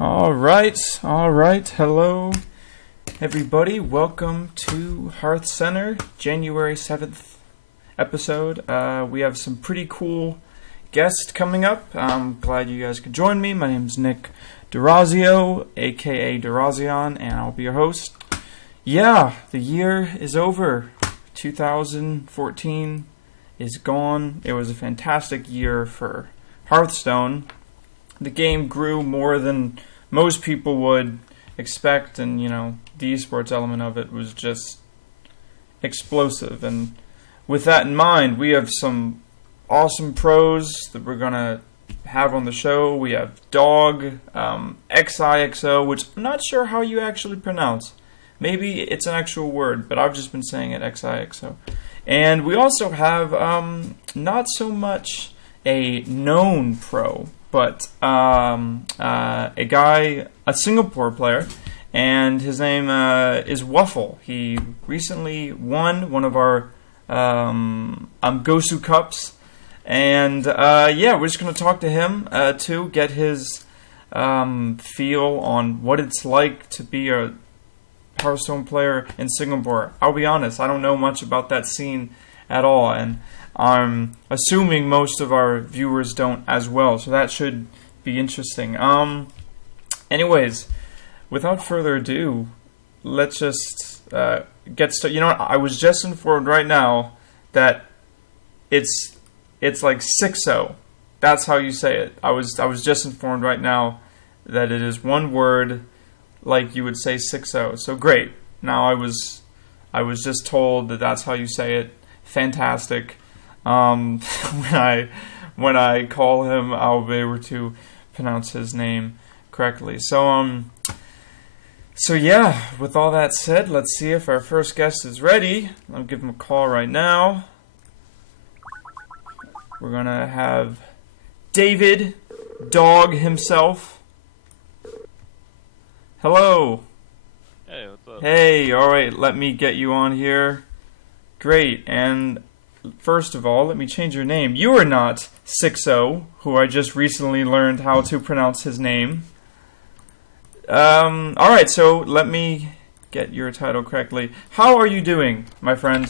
All right. Hello, everybody. Welcome to HearthCenter, January 7th episode. We have some pretty cool guests coming up. I'm glad you guys could join me. My name's Nick Durazio, aka Durazion, and I'll be your host. Yeah, the year is over. 2014 is gone. It was a fantastic year for Hearthstone. The game grew more than most people would expect, and the esports element of it was just explosive. And with that in mind, we have some awesome pros that we're gonna have on the show. We have Dog, Xixo, which I'm not sure how you actually pronounce. Maybe it's an actual word, but I've just been saying it Xixo. And we also have not so much a known pro, but a guy, a Singapore player, and his name is Wuffer. He recently won one of our Gosucups, and we're just going to talk to him to get his feel on what it's like to be a Hearthstone player in Singapore. I'll be honest, I don't know much about that scene at all, and I'm assuming most of our viewers don't as well, so that should be interesting. Anyways, without further ado, let's just get started. You know what? I was just informed right now that it's like Xixo. That's how you say it. I was just informed right now that it is one word, like you would say Xixo. So great. Now I was just told that that's how you say it. Fantastic. When I call him, I'll be able to pronounce his name correctly. So yeah, with all that said, let's see if our first guest is ready. I'll give him a call right now. We're gonna have David, Dog himself. Hello. Hey, what's up? Hey, alright, let me get you on here. Great, and first of all, let me change your name. You are not Xixo, who I just recently learned how to pronounce his name. Alright, so let me get your title correctly. How are you doing, my friend?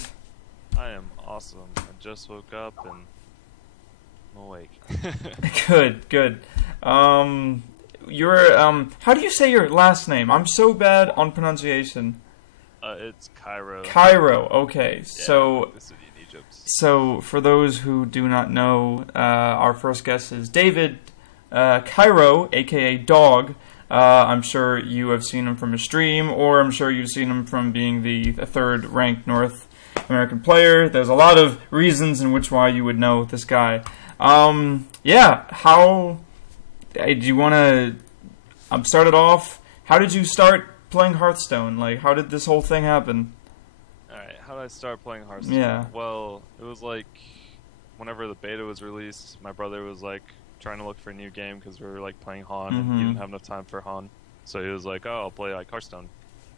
I am awesome. I just woke up and I'm awake. Good. How do you say your last name? I'm so bad on pronunciation. It's Cairo. Cairo, okay. Yeah, So the city in Egypt. So, for those who do not know, our first guest is David Cairo, aka Dog. I'm sure you have seen him from a stream, or I'm sure you've seen him from being the third-ranked North American player. There's a lot of reasons in which why you would know this guy. How do you want to start it off? How did you start playing Hearthstone? Like, how did this whole thing happen? Alright, how did I start playing Hearthstone? Yeah. Well, it was like whenever the beta was released, my brother was like trying to look for a new game because we were like playing Han and he didn't have enough time for Han. So he was like, oh, I'll play like Hearthstone.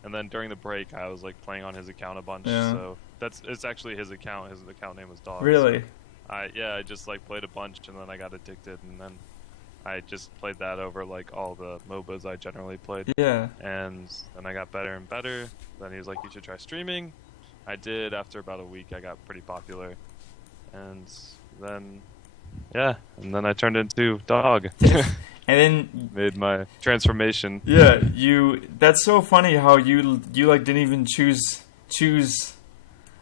And then during the break, I was like playing on his account a bunch. Yeah. So it's actually his account. His account name was Dog. Really? So I just like played a bunch and then I got addicted and then I just played that over like all the MOBAs I generally played. Yeah. And then I got better and better. Then he was like, you should try streaming. I did. After about a week, I got pretty popular. And then I turned into Dog. And then Made my transformation. yeah, that's so funny how you like didn't even choose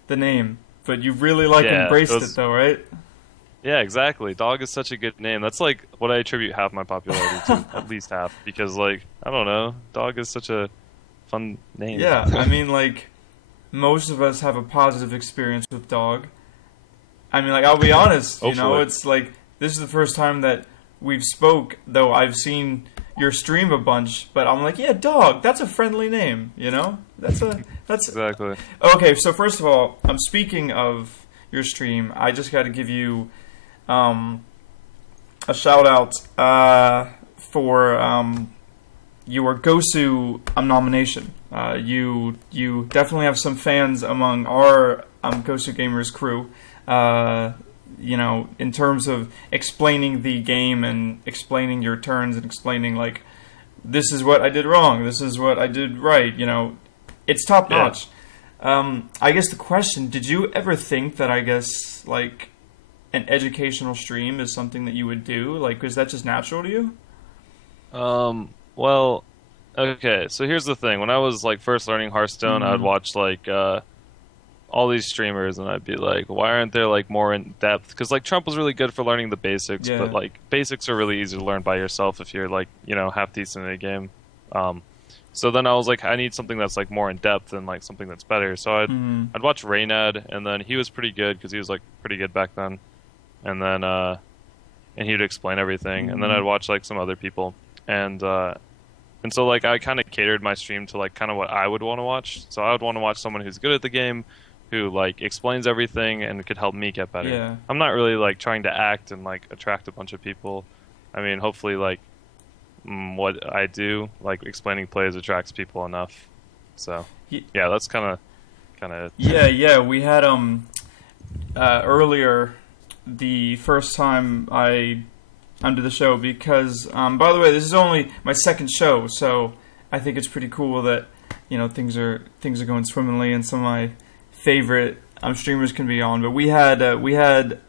the name, but you really like Yeah, embraced it though, right? Yeah, exactly. Dog is such a good name. That's like what I attribute half my popularity to, at least half, because like I don't know, Dog is such a fun name. Yeah, I mean, like, most of us have a positive experience with Dog. I mean, like, I'll be honest, Hopefully. it's like this is the first time that we've spoke, though I've seen your stream a bunch, but I'm like, yeah, Dog, that's a friendly name, That's Exactly. Okay. So first of all, I'm speaking of your stream. I just got to give you a shout out for your Gosu nomination. You definitely have some fans among our Gosu Gamers crew. In terms of explaining the game and explaining your turns and explaining like this is what I did wrong. This is what I did right. It's top notch. I guess the question: did you ever think that like an educational stream is something that you would do? Like, is that just natural to you? Well, okay. So here's the thing: when I was like first learning Hearthstone, I'd watch like all these streamers, and I'd be like, why aren't there like more in depth? Because like Trump was really good for learning the basics, but like basics are really easy to learn by yourself if you're like half decent in a game. So then I was like, I need something that's like more in depth and like something that's better. So I'd watch Raynad, and then he was pretty good because he was like pretty good back then, and then and he'd explain everything, and then I'd watch like some other people, and so like I kind of catered my stream to like kind of what I would want to watch. So I would want to watch someone who's good at the game, who like explains everything and could help me get better. Yeah. I'm not really like trying to act and like attract a bunch of people. I mean, hopefully like what I do, like explaining plays, attracts people enough. So yeah, that's kind of it. Yeah. We had earlier the first time I did the show, because by the way, this is only my second show, so I think it's pretty cool that things are going swimmingly, and some of my favorite streamers can be on. But we had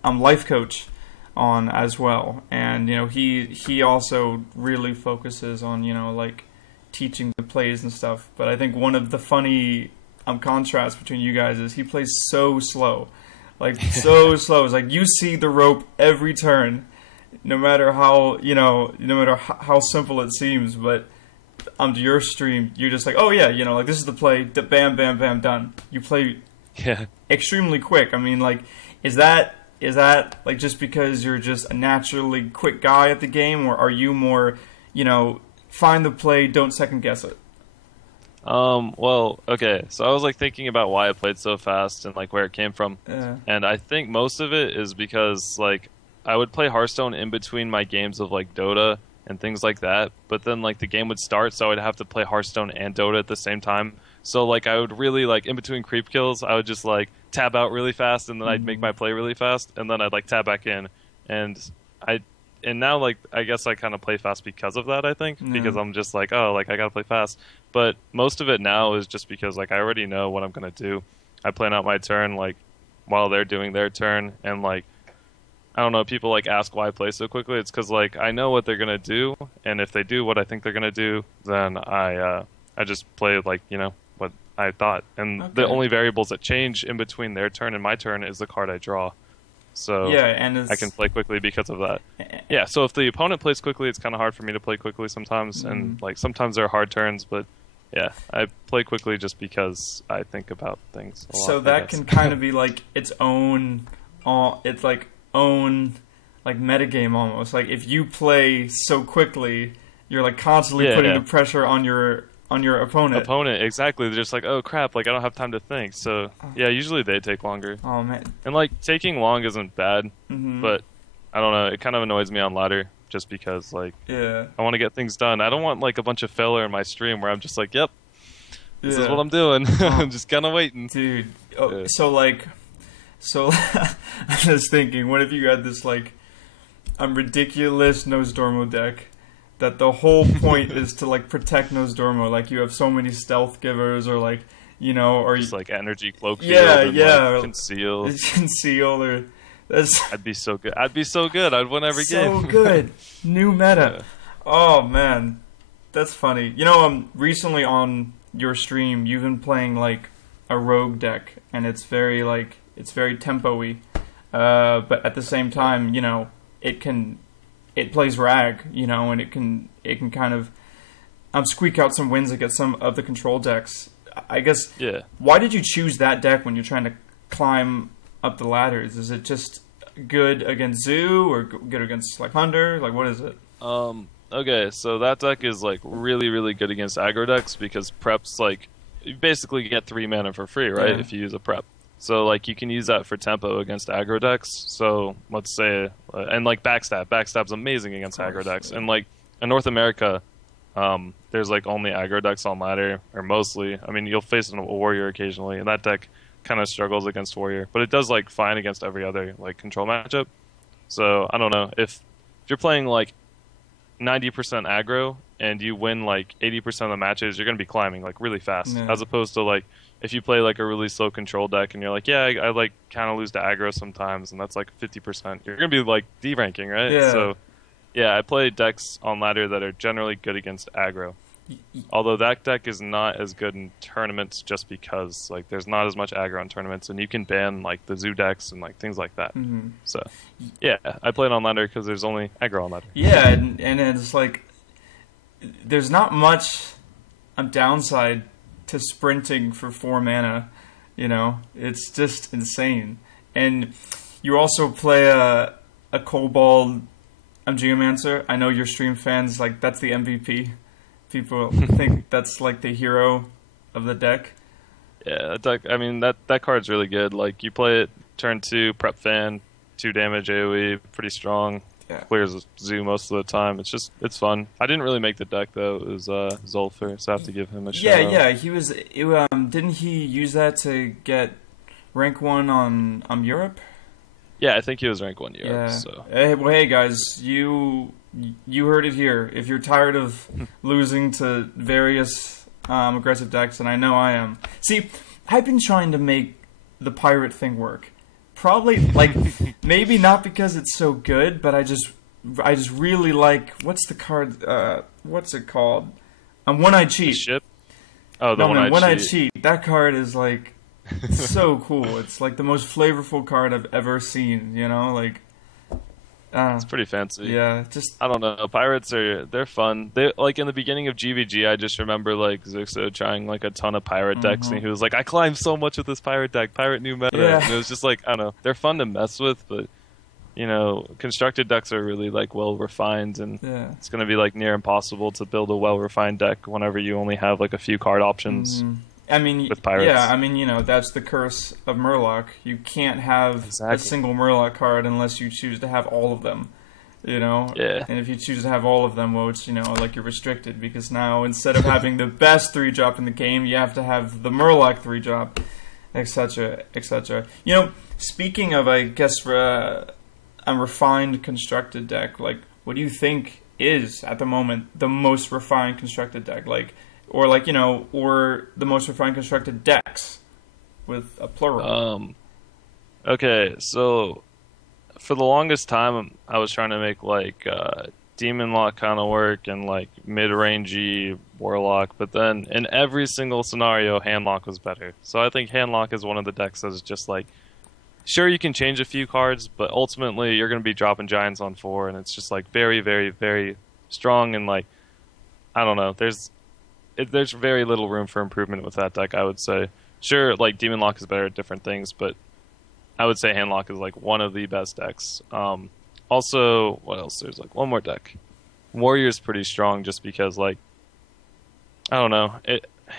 Life Coach on as well, and he also really focuses on like teaching the plays and stuff. But I think one of the funny contrasts between you guys is he plays so slow, like so slow. It's like you see the rope every turn, no matter how no matter how simple it seems. But onto your stream, you're just like, oh yeah, like this is the play, bam, bam, bam, done. You play extremely quick. I mean, like, is that like just because you're just a naturally quick guy at the game, or are you more, find the play, don't second guess it? Well, okay. So I was like thinking about why I played so fast and like where it came from. And I think most of it is because like I would play Hearthstone in between my games of like Dota and things like that, but then like the game would start, so I'd have to play Hearthstone and Dota at the same time. So like I would really like in between creep kills, I would just like tab out really fast, and then I'd make my play really fast, and then I'd like tab back in, and now like I guess I kind of play fast because of that. I think because I'm just like, oh, like I gotta play fast. But most of it now is just because like I already know what I'm gonna do. I plan out my turn like while they're doing their turn, and like I don't know, people like ask why I play so quickly. It's because like I know what they're gonna do, and if they do what I think they're gonna do, then I just play like what I thought. And the only variables that change in between their turn and my turn is the card I draw. So yeah, and I can play quickly because of that. Yeah, so if the opponent plays quickly, it's kind of hard for me to play quickly sometimes, and like sometimes there are hard turns, but yeah, I play quickly just because I think about things a lot. So that can kind of be like its own, it's like own like metagame almost. Like if you play so quickly, you're like constantly putting the pressure on your opponent. Exactly. They're just like, oh crap, like I don't have time to think. So yeah, usually they take longer. Oh man. And like taking long isn't bad, but I don't know, it kind of annoys me on ladder just because like I want to get things done. I don't want like a bunch of filler in my stream where I'm just like, yep, this is what I'm doing. I'm just kind of waiting. Dude, so I'm just thinking, what if you had this like ridiculous Nosdormo deck that the whole point is to like protect Nosdormo, like you have so many stealth givers, or like or just like energy cloak field, like, conceal, or that's. I'd be so good. I'd win every game. So good. New meta. Oh man, that's funny. Recently on your stream, you've been playing like a rogue deck, and it's very tempo-y, but at the same time, it plays rag, and it can kind of squeak out some wins against some of the control decks. I guess. Yeah. Why did you choose that deck when you're trying to climb up the ladders? Is it just good against Zoo, or good against like Hunter? Like, what is it? Okay, so that deck is like really, really good against aggro decks because preps like you basically get 3 mana for free, right? If you use a prep. So like you can use that for tempo against aggro decks. So let's say and like backstab's amazing against aggro decks. And like in North America, there's like only aggro decks on ladder, or mostly. I mean, you'll face a warrior occasionally, and that deck kind of struggles against warrior, but it does like fine against every other like control matchup. So I don't know if you're playing like 90% aggro and you win like 80% of the matches, you're going to be climbing like really fast. Yeah. As opposed to like if you play like a really slow control deck and you're like, yeah, I like kind of lose to aggro sometimes, and that's like 50%. You're going to be like D-ranking, right? Yeah. So yeah, I play decks on ladder that are generally good against aggro. Although that deck is not as good in tournaments just because like there's not as much aggro in tournaments, and you can ban like the zoo decks and like things like that. Mm-hmm. So yeah, I play it on ladder because there's only aggro on ladder. Yeah, and it's like there's not much downside to sprinting for 4 mana. You know, it's just insane. And you also play a Kobold Geomancer. I know your stream fans like that's the MVP. People think that's like the hero of the deck. Yeah, that deck, I mean that card's really good. Like you play it turn 2, prep fan, 2 damage AoE, pretty strong. Yeah. Clears zoo most of the time. It's fun. I didn't really make the deck though. It was Zulfer, so I have to give him a shout out. Yeah, he was. Didn't he use that to get rank 1 on Europe? Yeah, I think he was rank 1 Europe. Yeah. So. Hey guys, you heard it here. If you're tired of losing to various aggressive decks, and I know I am. See, I've been trying to make the pirate thing work. Probably like maybe not because it's so good, but I just really like what's the card? What's it called? One-Eyed Cheat. Ship? Oh, the One-Eyed Cheat. That card is like so cool. It's like the most flavorful card I've ever seen. You know, like. It's pretty fancy. Yeah, just I don't know. Pirates they're fun. They like in the beginning of GVG. I just remember like Xixo trying like a ton of pirate decks, and he was like, "I climbed so much with this pirate deck, pirate new meta." Yeah. And it was just like I don't know. They're fun to mess with, but you know, constructed decks are really like well refined, and it's gonna be like near impossible to build a well refined deck whenever you only have like a few card options. Mm-hmm. I mean, with pirates. Yeah, I mean, you know, that's the curse of Murloc. You can't have a single Murloc card unless you choose to have all of them. You know? Yeah. And if you choose to have all of them, well, it's, you know, like you're restricted because now instead of having the best 3-drop in the game, you have to have the Murloc 3-drop, etc., etc. You know, speaking of, I guess, a refined constructed deck, like, what do you think is, at the moment, the most refined constructed deck? Like, or, like, you know, or the most refined constructed decks with a plural? Okay, so for the longest time, I was trying to make like Demon Lock kind of work and like mid-rangey Warlock, but then in every single scenario, Handlock was better. So I think Handlock is one of the decks that's just like, sure you can change a few cards, but ultimately you're going to be dropping Giants on 4, and it's just like very, very, very strong, and like I don't know, there's very little room for improvement with that deck. I would say, sure, like Demon Lock is better at different things, but I would say Handlock is like one of the best decks. Also, what else? There's like one more deck. Warrior's pretty strong just because like I don't know.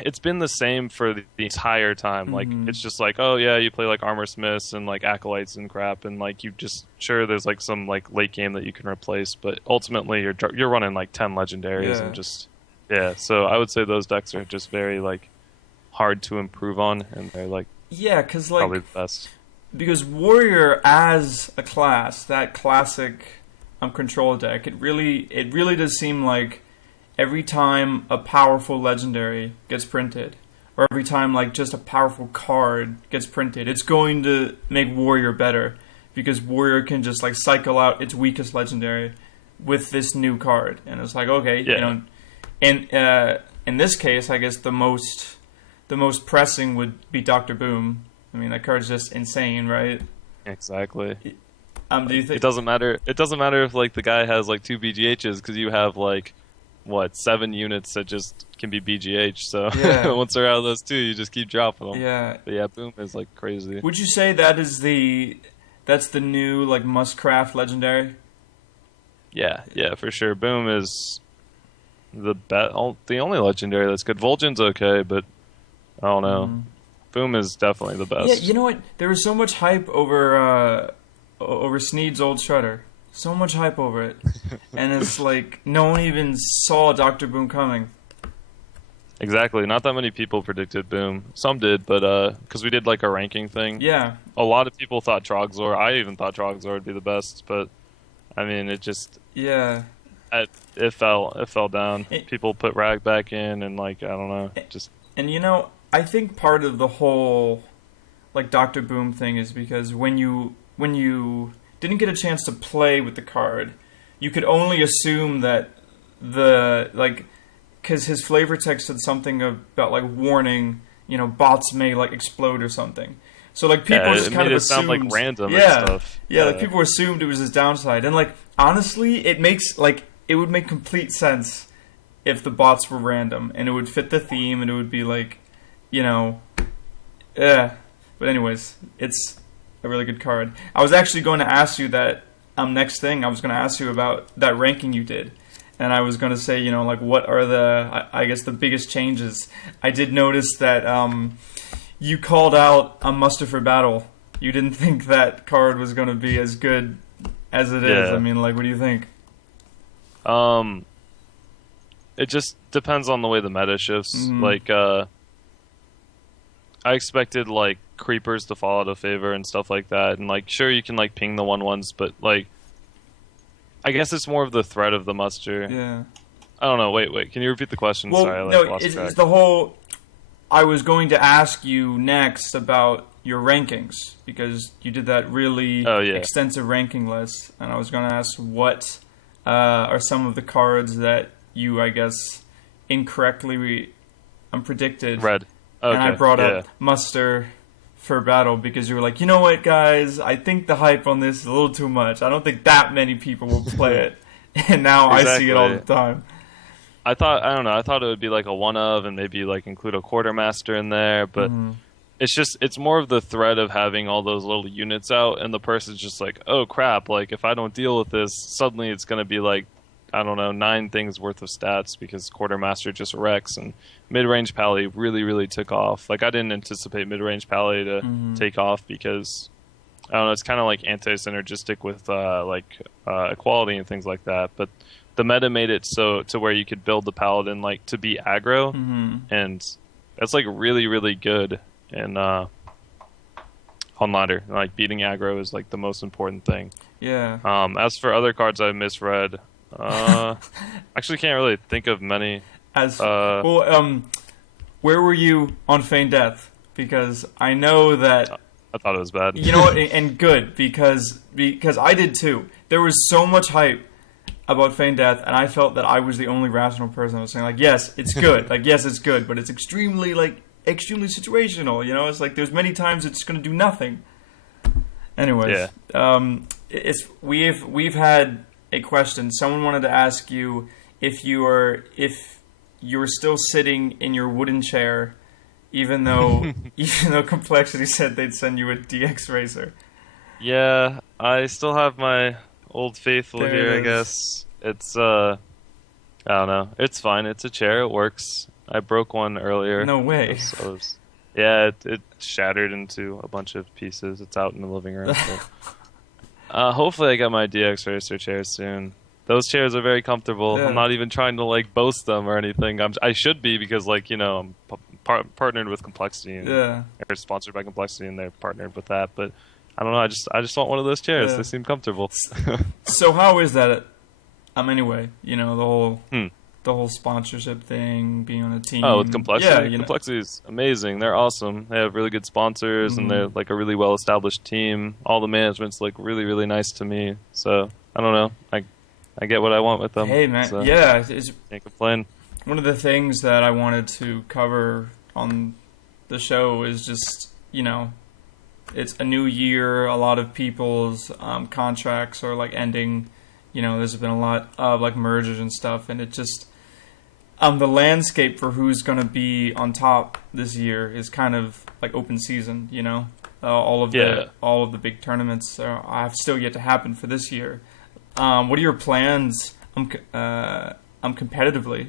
It's been the same for the entire time. Like it's just like, oh yeah, you play like Armor Smiths and like Acolytes and crap, and like you just sure there's like some like late game that you can replace, but ultimately you're running like 10 legendaries and just So I would say those decks are just very like hard to improve on, and they're like because like probably the best. Because Warrior as a class, that classic control deck, it really does seem like every time a powerful legendary gets printed, or every time like just a powerful card gets printed, it's going to make Warrior better, because Warrior can just like cycle out its weakest legendary with this new card, and it's like, okay, you know, and in this case, I guess the most pressing would be Dr. Boom. I mean, that card's just insane, right? Exactly. Do you think it doesn't matter? It doesn't matter if like the guy has like 2 BGHs, because you have like 7 units that just can be BGH. So once they're out of those 2, you just keep dropping them. Yeah. But yeah, Boom is like crazy. Would you say that's the new like must-craft legendary? Yeah, for sure. Boom is the only legendary that's good. Vol'jin's okay, but I don't know. Boom is definitely the best. Yeah, you know what? There was so much hype over Sneed's old Shredder. So much hype over it. And it's like, no one even saw Dr. Boom coming. Exactly. Not that many people predicted Boom. Some did, but because we did like a ranking thing. Yeah. A lot of people thought Trogzor. I even thought Trogzor would be the best, but I mean, it just... Yeah. It fell down. People put rag back in, and like I don't know, just. And I think part of the whole like Dr. Boom thing is because when you didn't get a chance to play with the card, you could only assume that because his flavor text said something about like warning, bots may like explode or something. So like people just kind of assumed, sound like random and stuff. Yeah, like people assumed it was his downside, and like honestly, it would make complete sense if the bots were random and it would fit the theme and it would be like, yeah. But anyways, it's a really good card. I was actually going to ask you that next thing. I was going to ask you about that ranking you did. And I was going to say, like what are the biggest changes. I did notice that you called out a Muster for Battle. You didn't think that card was going to be as good as it is. I mean, like, what do you think? It just depends on the way the meta shifts. Mm-hmm. Like, I expected like creepers to fall out of favor and stuff like that, and like sure you can like ping the 1/1s, but like I guess it's more of the threat of the muster. Yeah. I don't know. Wait. Can you repeat the question? Well, Sorry, it's the whole. I was going to ask you next about your rankings because you did that really extensive ranking list, and I was going to ask what are some of the cards that you, I guess, incorrectly predicted. Red. Okay, and I brought up Muster for Battle because you were like, you know what, guys? I think the hype on this is a little too much. I don't think that many people will play it. And now I see it all the time. I thought it would be like a one of and maybe like include a quartermaster in there, but it's more of the threat of having all those little units out and the person's just like, oh crap, like if I don't deal with this, suddenly it's going to be like, I don't know, 9 things worth of stats because quartermaster just wrecks, and mid-range pally really, really took off. Like I didn't anticipate mid-range pally to take off because I don't know, it's kind of like anti-synergistic with equality and things like that, but the meta made it so to where you could build the paladin like to be aggro, and that's like really, really good in on ladder. Like beating aggro is like the most important thing. Yeah. As for other cards I misread, actually can't really think of many. Where were you on Feign Death? Because I know that I thought it was bad. You know what? And good because I did too. There was so much hype about Feign Death, and I felt that I was the only rational person that was saying like, yes, it's good. Like, yes, it's good, but it's extremely situational. It's like there's many times it's going to do nothing. Anyways, we've had a question. Someone wanted to ask you if you're still sitting in your wooden chair, even though Complexity said they'd send you a DX Racer. Yeah, I still have my Old Faithful here, I guess. It's, I don't know. It's fine. It's a chair. It works. I broke one earlier. No way. It shattered into a bunch of pieces. It's out in the living room. Hopefully I get my DX Racer chair soon. Those chairs are very comfortable. Yeah. I'm not even trying to, boast them or anything. I should be because, I'm partnered with Complexity. And they're sponsored by Complexity, and they're partnered with that. But I don't know. I just want one of those chairs. Yeah. They seem comfortable. So how is that? Anyway, the whole sponsorship thing, being on a team. Oh, with Complexity? Yeah, Complexity is amazing. They're awesome. They have really good sponsors, and they're a really well-established team. All the management's really, really nice to me. So I don't know. I get what I want with them. Hey, man. So can't complain. One of the things that I wanted to cover on the show is just, it's a new year. A lot of people's contracts are ending. There's been a lot of mergers and stuff, and it just the landscape for who's going to be on top this year is kind of open season. All of the big tournaments have still yet to happen for this year. What are your plans? Competitively.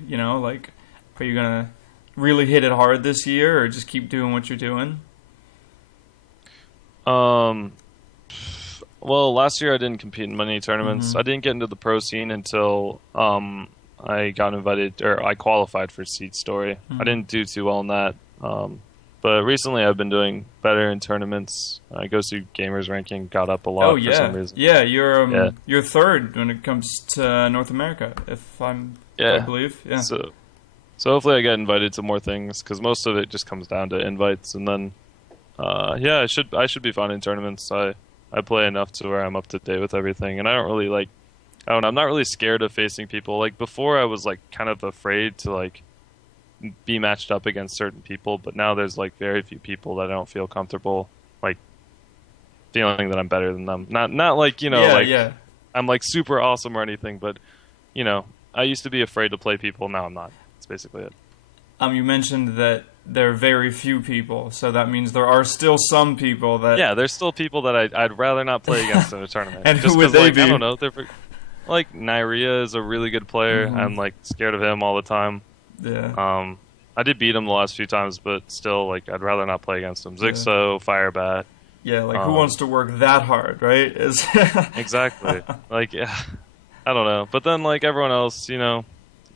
Are you gonna really hit it hard this year, or just keep doing what you're doing? Well, last year I didn't compete in many tournaments. I didn't get into the pro scene until I got invited, or I qualified for Seat Story. I didn't do too well in that, but But recently I've been doing better in tournaments. Gosu Gamers ranking got up a lot for some reason. Yeah, you're third when it comes to North America, if I believe. Yeah. So hopefully I get invited to more things, because most of it just comes down to invites, and then I should be fine in tournaments. I play enough to where I'm up to date with everything, and I don't really like. I don't know, I'm not really scared of facing people. Like before, I was like kind of afraid to like be matched up against certain people, but now there's like very few people that I don't feel comfortable like feeling that I'm better than them. Not like, you know, I'm like super awesome or anything, but you know, I used to be afraid to play people, now I'm not. That's basically it. You mentioned that there are very few people, so that means there are still some people that... Yeah, there's still people that I'd rather not play against in a tournament. And who would they be? I don't know, like Nyria is a really good player. Mm-hmm. I'm like scared of him all the time. Yeah. I did beat him the last few times, but still, like, I'd rather not play against him. Xixo, Firebat. Yeah, like, who wants to work that hard, right? Exactly. Like, yeah, I don't know. But then, like, everyone else, you know,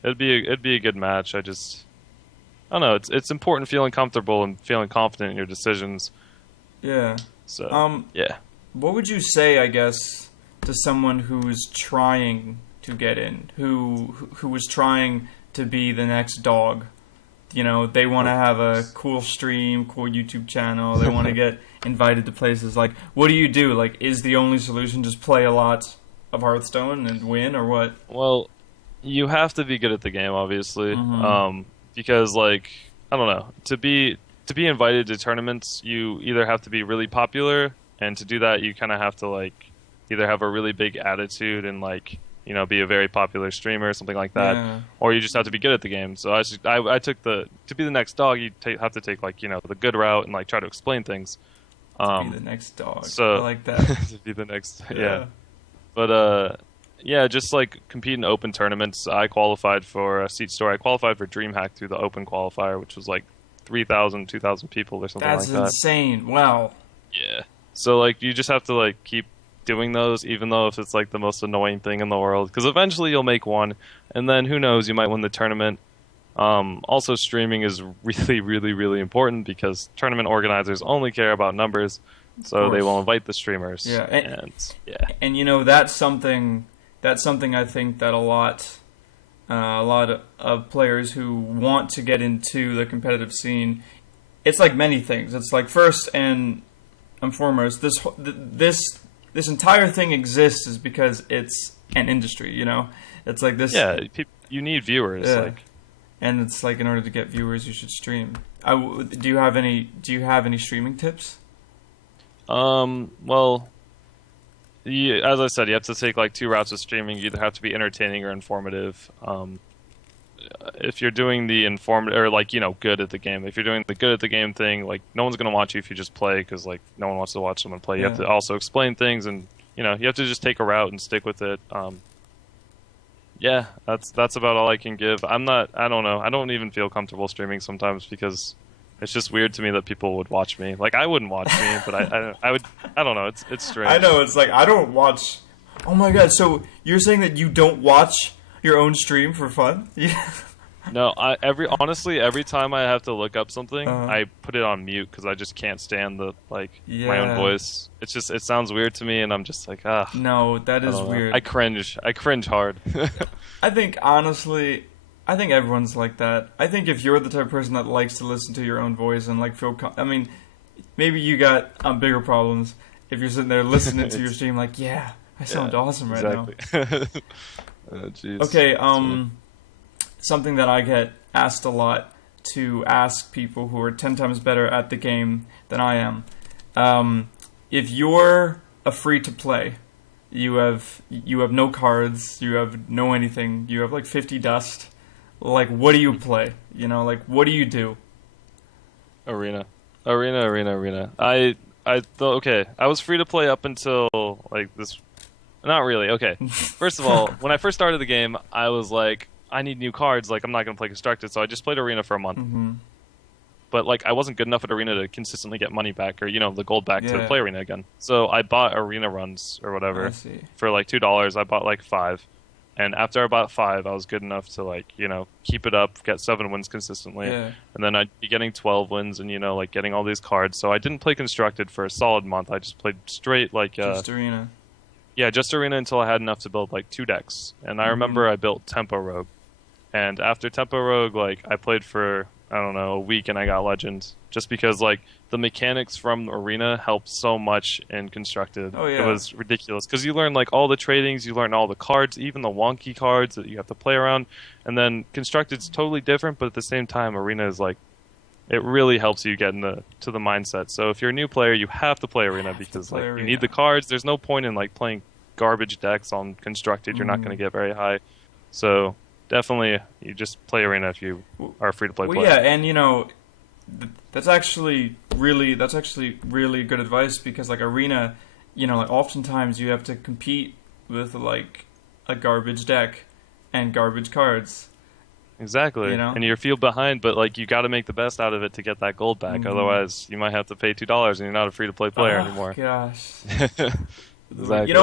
it'd be a good match. I don't know. It's important feeling comfortable and feeling confident in your decisions. Yeah. So, yeah. What would you say, I guess, to someone who's trying to get in, who was trying to be the next dog? You know, they want to have a cool stream, cool YouTube channel. They want to get invited to places. Like, what do you do? Like, is the only solution just play a lot of Hearthstone and win, or what? Well, you have to be good at the game, obviously. Mm-hmm. Because, like, I don't know, to be invited to tournaments, you either have to be really popular, and to do that, you kind of have to, like, either have a really big attitude and, like, you know, be a very popular streamer or something like that, or you just have to be good at the game. So I took to be the next dog, you have to take, like, you know, the good route and, like, try to explain things. To be the next dog. So, I like that. To be the next, yeah. But yeah, just like compete in open tournaments. I qualified for a seat store. I qualified for DreamHack through the open qualifier, which was like 3,000, 2,000 people or something like that. That's insane. Wow. Yeah. So, like, you just have to, like, keep doing those, even though if it's, like, the most annoying thing in the world. Because eventually you'll make one, and then who knows, you might win the tournament. Also, streaming is really, really, really important, because tournament organizers only care about numbers, so they will invite the streamers. Yeah. And you know, that's something I think that a lot of players who want to get into the competitive scene, it's like many things. It's like, first and foremost, this entire thing exists is because it's an industry, you know? It's like this... Yeah, you need viewers. Yeah. Like, and it's like, in order to get viewers, you should stream. Do you have any streaming tips? Well, as I said, you have to take, like, two routes of streaming. You either have to be entertaining or informative. If you're doing the informative, or, like, you know, good at the game, if you're doing the good at the game thing, like, no one's going to watch you if you just play, because, like, no one wants to watch someone play. You have to also explain things, and, you know, you have to just take a route and stick with it. Yeah, that's about all I can give. I don't know. I don't even feel comfortable streaming sometimes, because it's just weird to me that people would watch me. Like, I wouldn't watch me, but I would. I don't know. It's strange. I know. It's like, I don't watch. Oh my god! So you're saying that you don't watch your own stream for fun? Yeah. No, honestly, every time I have to look up something, I put it on mute, because I just can't stand my own voice. It's just, it sounds weird to me, and I'm just like, No, that is weird. I cringe hard. I think, honestly, everyone's like that. I think if you're the type of person that likes to listen to your own voice and, like, I mean, maybe you got bigger problems if you're sitting there listening to your stream like, yeah, I sound awesome right now. Oh, geez. Okay, something that I get asked a lot to ask people who are 10 times better at the game than I am. If you're a free-to-play, you have no cards, you have no anything, you have like 50 dust, like, what do you play? You know, like, what do you do? Arena. I was free-to-play up until, like, this... Not really, okay. First of all, when I first started the game, I was like, I need new cards, like, I'm not going to play Constructed, so I just played Arena for a month. Mm-hmm. But, like, I wasn't good enough at Arena to consistently get money back, or, you know, the gold back to play Arena again. So I bought Arena runs, or whatever, for, like, $2. I bought, like, 5. And after about 5, I was good enough to like, keep it up, get 7 wins consistently. Yeah. And then I'd be getting 12 wins and, like getting all these cards. So I didn't play Constructed for a solid month. I just played straight like Just Arena. yeah, just Arena until I had enough to build like 2 decks. And I remember I built Tempo Rogue. And after Tempo Rogue, like I played for, I don't know, a week and I got Legend. Just because like the mechanics from Arena helped so much in Constructed. Oh, yeah. It was ridiculous. Because you learn like all the tradings, you learn all the cards, even the wonky cards that you have to play around. And then Constructed's totally different, but at the same time, Arena is like, it really helps you get to the mindset. So if you're a new player, you have to play Arena because like you need the cards. There's no point in like playing garbage decks on Constructed. You're not going to get very high. So definitely, you just play Arena if you are a free-to-play player. Yeah, and that's actually really good advice because like Arena, like oftentimes you have to compete with like a garbage deck and garbage cards. Exactly, and you feel behind, but like you got to make the best out of it to get that gold back. Otherwise, you might have to pay $2 and you're not a free-to-play player anymore. Gosh, exactly.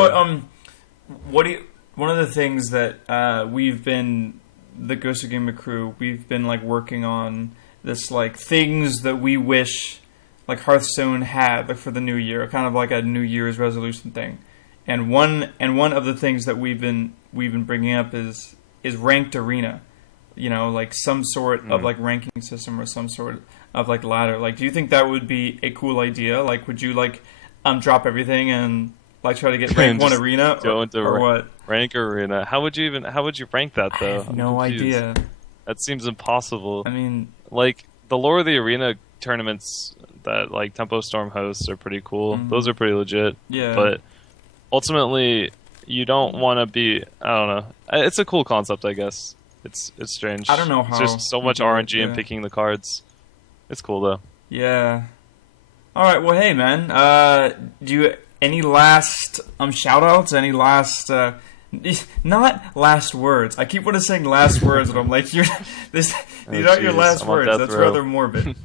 One of the things that we've been, the Gosu Gamer crew, we've been like working on this like things that we wish like Hearthstone had like for the new year, kind of like a New Year's resolution thing. And one of the things that we've been bringing up is ranked arena. Like some sort of like ranking system or some sort of like ladder. Like, do you think that would be a cool idea? Like, would you like drop everything and like try to get rank 1 arena or what? Rank arena. How would you rank that though? I have no idea. That seems impossible. I mean, like the lore of the arena tournaments that like Tempo Storm hosts are pretty cool. Those are pretty legit. Yeah. But ultimately, you don't want to be. I don't know. It's a cool concept, I guess. It's strange. I don't know how. It's just so much RNG in picking the cards. It's cool though. Yeah. All right. Well, hey man. Do you any last shout-outs? Any last not last words. I keep wanting to saying last words, and I'm like, these aren't your last words. That's rather morbid.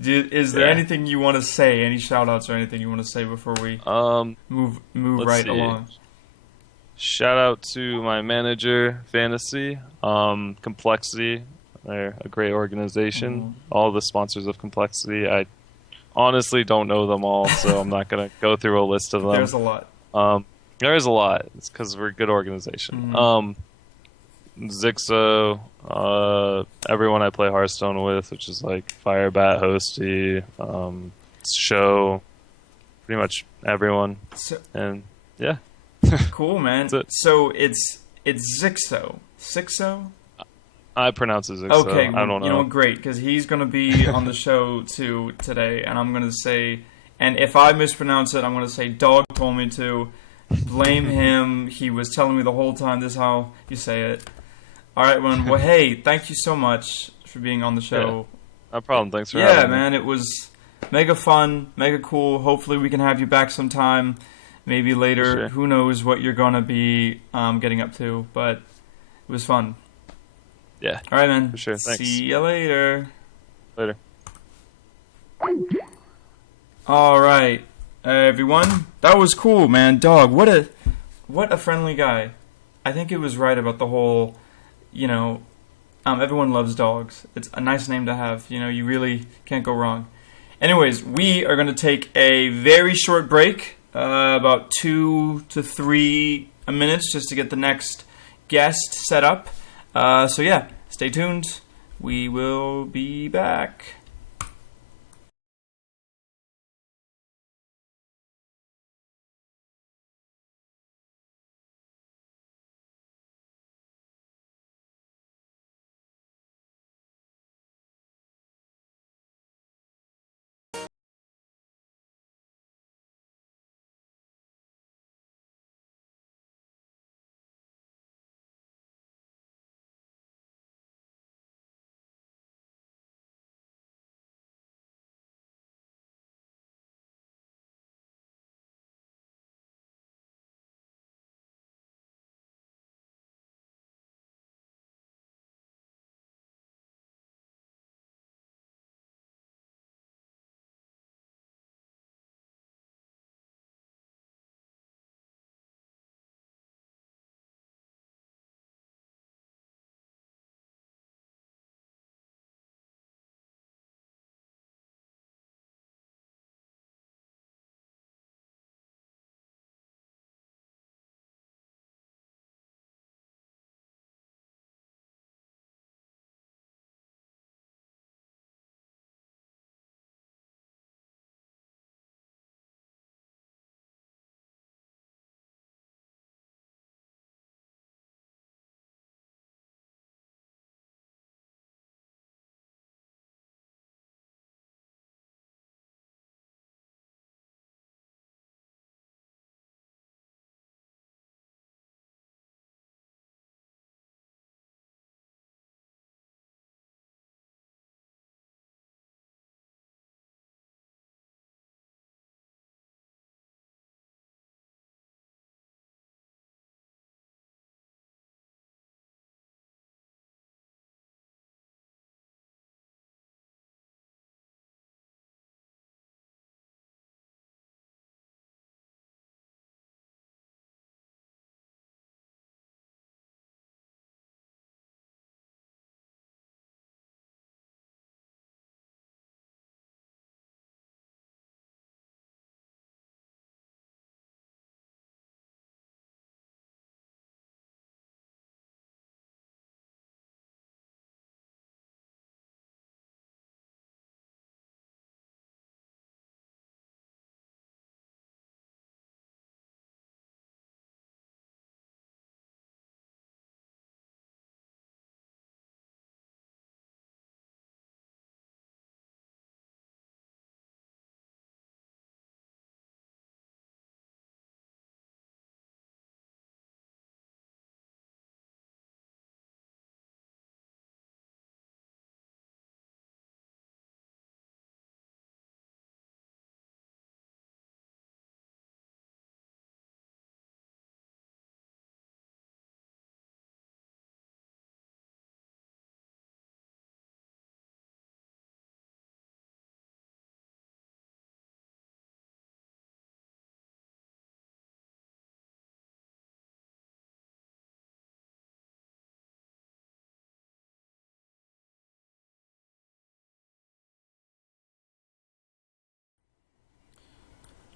Is there anything you want to say? Any shout-outs or anything you want to say before we move right along? Shout out to my manager, Fantasy, Complexity. They're a great organization. All the sponsors of Complexity. I honestly don't know them all, so I'm not going to go through a list of them. There's a lot. There is a lot. It's because we're a good organization. Xixo, everyone I play Hearthstone with, which is like Firebat, Hosty, Show, pretty much everyone. And yeah. Cool, man. So it's Xixo. Xixo? I pronounce it Xixo. Okay, I don't know. Great, because he's going to be on the show too today, and I'm going to say, and if I mispronounce it, I'm going to say Dog told me to. Blame him. He was telling me the whole time this is how you say it. All right, well, hey, thank you so much for being on the show. Yeah, no problem. Thanks for having me. Yeah, man, it was mega fun, mega cool. Hopefully we can have you back sometime. Maybe later. Sure. Who knows what you're going to be getting up to, but it was fun. Yeah. All right, man. For sure. Thanks. See you later. Later. All right, everyone. That was cool, man. Dog, what a friendly guy. I think it was right about the whole, everyone loves dogs. It's a nice name to have. You really can't go wrong. Anyways, we are going to take a very short break, about 2 to 3 minutes, just to get the next guest set up. So yeah, stay tuned. We will be back.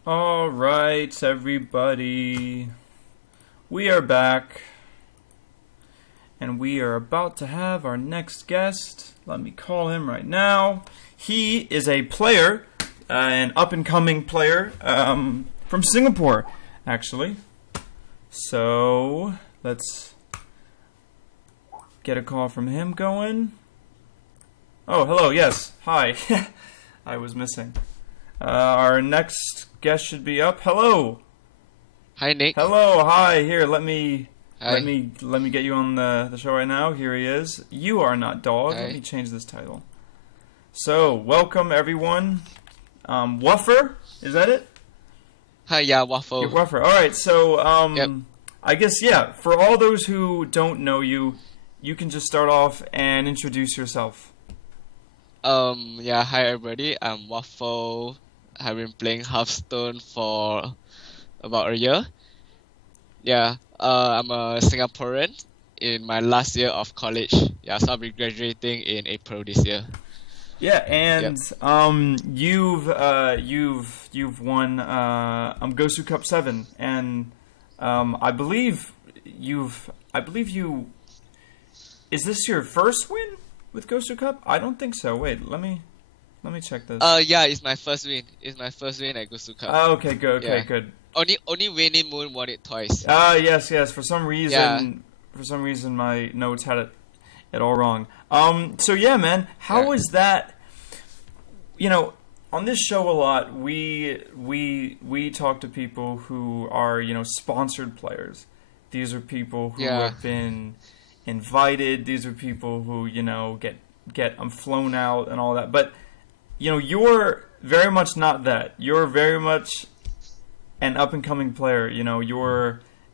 All right, everybody. We are back. And we are about to have our next guest. Let me call him right now. He is a player, an up-and-coming player from Singapore, actually. So, let's get a call from him going. Oh, hello, yes. Hi. I was missing. Our next guest should be up. Hello. Hi, Nick. Hello, hi. Here, let me Hi. let me get you on the show right now. Here he is. You are not dog. Hi. Let me change this title. So, welcome everyone. Wuffer, is that it? Hi, yeah, Waffle. You're Wuffer. All right. So, Yep. I guess for all those who don't know you, you can just start off and introduce yourself. Yeah, hi everybody. I'm Waffle. I've been playing Hearthstone for about a year. Yeah, I'm a Singaporean in my last year of college. Yeah, so I'll be graduating in April this year. Yeah, and you've won Gosucup 7, and I believe you. Is this your first win with Gosucup? I don't think so. Wait, let me check this. Yeah, it's my first win. It's my first win at Gosucup. Oh, okay, good. Okay, yeah. good. Only Winnie Moon won it twice. Yes. For some reason, my notes had it all wrong. So yeah, man, how is that? You know, on this show a lot, we talk to people who are sponsored players. These are people who have been invited. These are people who get flown out and all that. But you're very much not that. You're very much an up and coming player.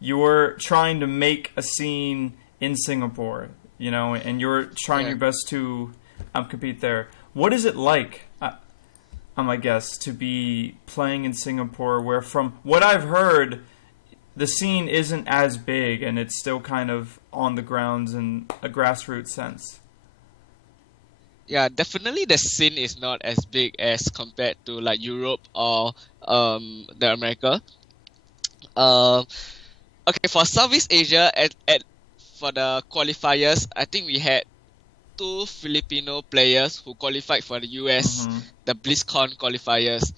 You're trying to make a scene in Singapore. And you're trying your best to compete there. What is it like? I guess to be playing in Singapore, where from what I've heard, the scene isn't as big and it's still kind of on the grounds in a grassroots sense. Yeah, definitely the scene is not as big as compared to like Europe or the America. Okay, for Southeast Asia for the qualifiers, I think we had 2 Filipino players who qualified for the US, the BlizzCon qualifiers.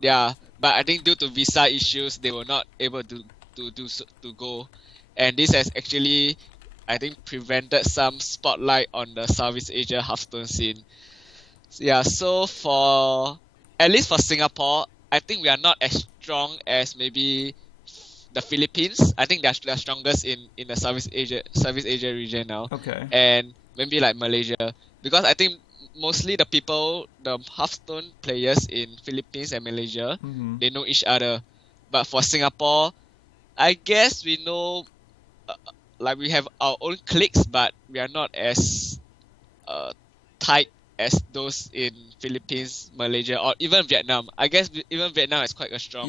Yeah, but I think due to visa issues, they were not able to go, and this has actually, I think, prevented some spotlight on the Southeast Asia Hearthstone scene. Yeah, so at least for Singapore, I think we are not as strong as maybe the Philippines. I think they're strongest in the Southeast Asia region now. Okay. And maybe like Malaysia, because I think mostly the Hearthstone players in Philippines and Malaysia, they know each other. But for Singapore, I guess we know, like we have our own cliques, but we are not as tight as those in Philippines, Malaysia, or even Vietnam. I guess even Vietnam is quite a strong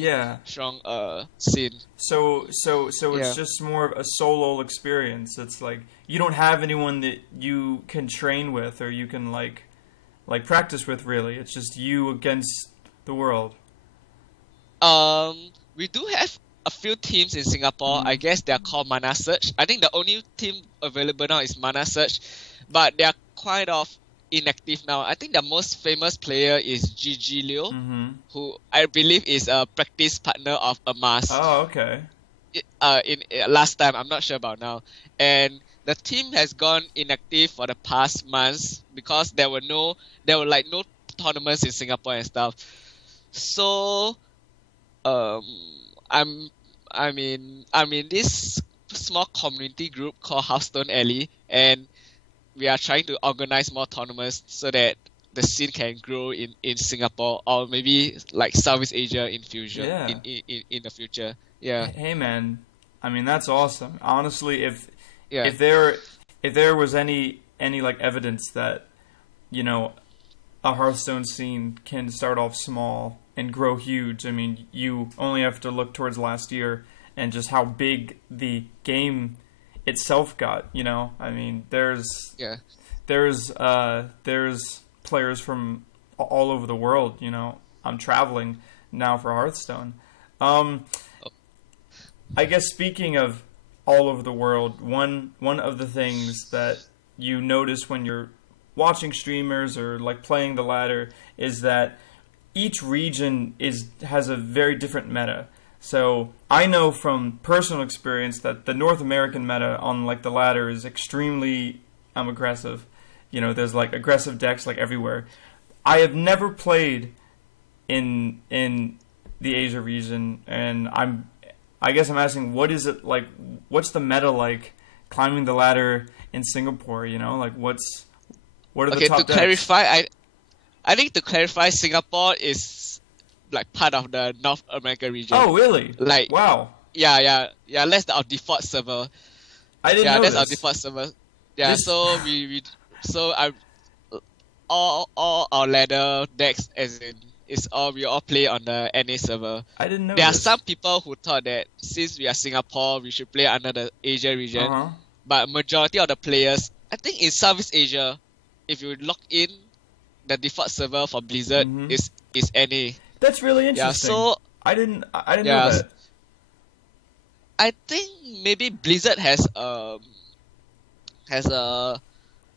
scene. So it's just more of a solo experience. It's like you don't have anyone that you can train with or you can like practice with, really. It's just you against the world. We do have a few teams in Singapore. I guess they're called Mana Search. I think the only team available now is Mana Search, but they are quite of inactive now. I think the most famous player is Gigi Liu, who I believe is a practice partner of Amas. Oh, okay. In last time, I'm not sure about now. And the team has gone inactive for the past months because there were no tournaments in Singapore and stuff. So, I'm in this small community group called Hearthstone Alley, and we are trying to organize more tournaments so that the scene can grow in Singapore or maybe like Southeast Asia in future in the future. Yeah. Hey man, I mean that's awesome. Honestly, if there was any like evidence that a Hearthstone scene can start off small and grow huge, I mean you only have to look towards last year and just how big the game itself got. I mean there's players from all over the world. I'm traveling now for Hearthstone. I guess speaking of all over the world, one of the things that you notice when you're watching streamers or like playing the ladder is that each region has a very different meta. So I know from personal experience that the North American meta on like the ladder is extremely aggressive. You know, there's like aggressive decks like everywhere. I have never played in the Asia region, and I guess I'm asking, what is it like? What's the meta like climbing the ladder in Singapore? You know, like what are the top to decks? clarify, I think to clarify, Singapore is like part of the North America region. Oh, really? Like, wow. Yeah. That's our default server. I didn't know that's this. our default server. Yeah, This- so all our ladder decks, as in, we all play on the NA server. I didn't know There are this. some people who thought that since we are Singapore, we should play under the Asia region. Uh-huh. But majority of the players, I think in Southeast Asia, if you log in, the default server for Blizzard Mhm. is NA. That's really interesting. Yeah, so I didn't know Yeah, that. I think maybe Blizzard has a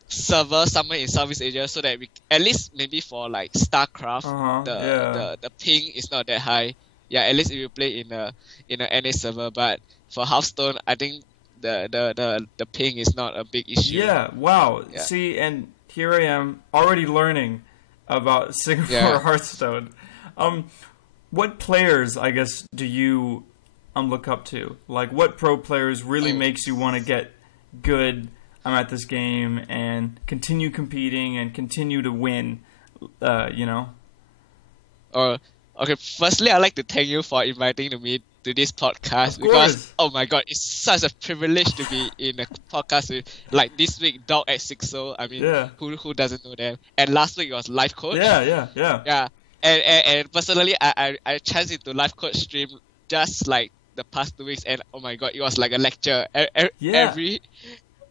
server somewhere in Southeast Asia, so that we at least maybe for like StarCraft, Uh-huh, the ping is not that high. Yeah, at least if you play in a NA server. But for Hearthstone, I think the ping is not a big issue. Yeah, wow. Yeah. See, and here I am already learning about Singapore Yeah. Hearthstone. What players, I guess, do you look up to? Like, what pro players really makes you want to get good at this game and continue competing and continue to win, you know? Okay, firstly, I'd like to thank you for inviting me to this podcast, Of because course. oh my god, it's such a privilege to be in a podcast with, like, this week Dog at Xixo. I mean, Yeah. who doesn't know them? And last week it was Life Coach. Yeah. Yeah. And personally, I chanced into Life Coach stream just like the past 2 weeks, and oh my god, it was like a lecture. Yeah.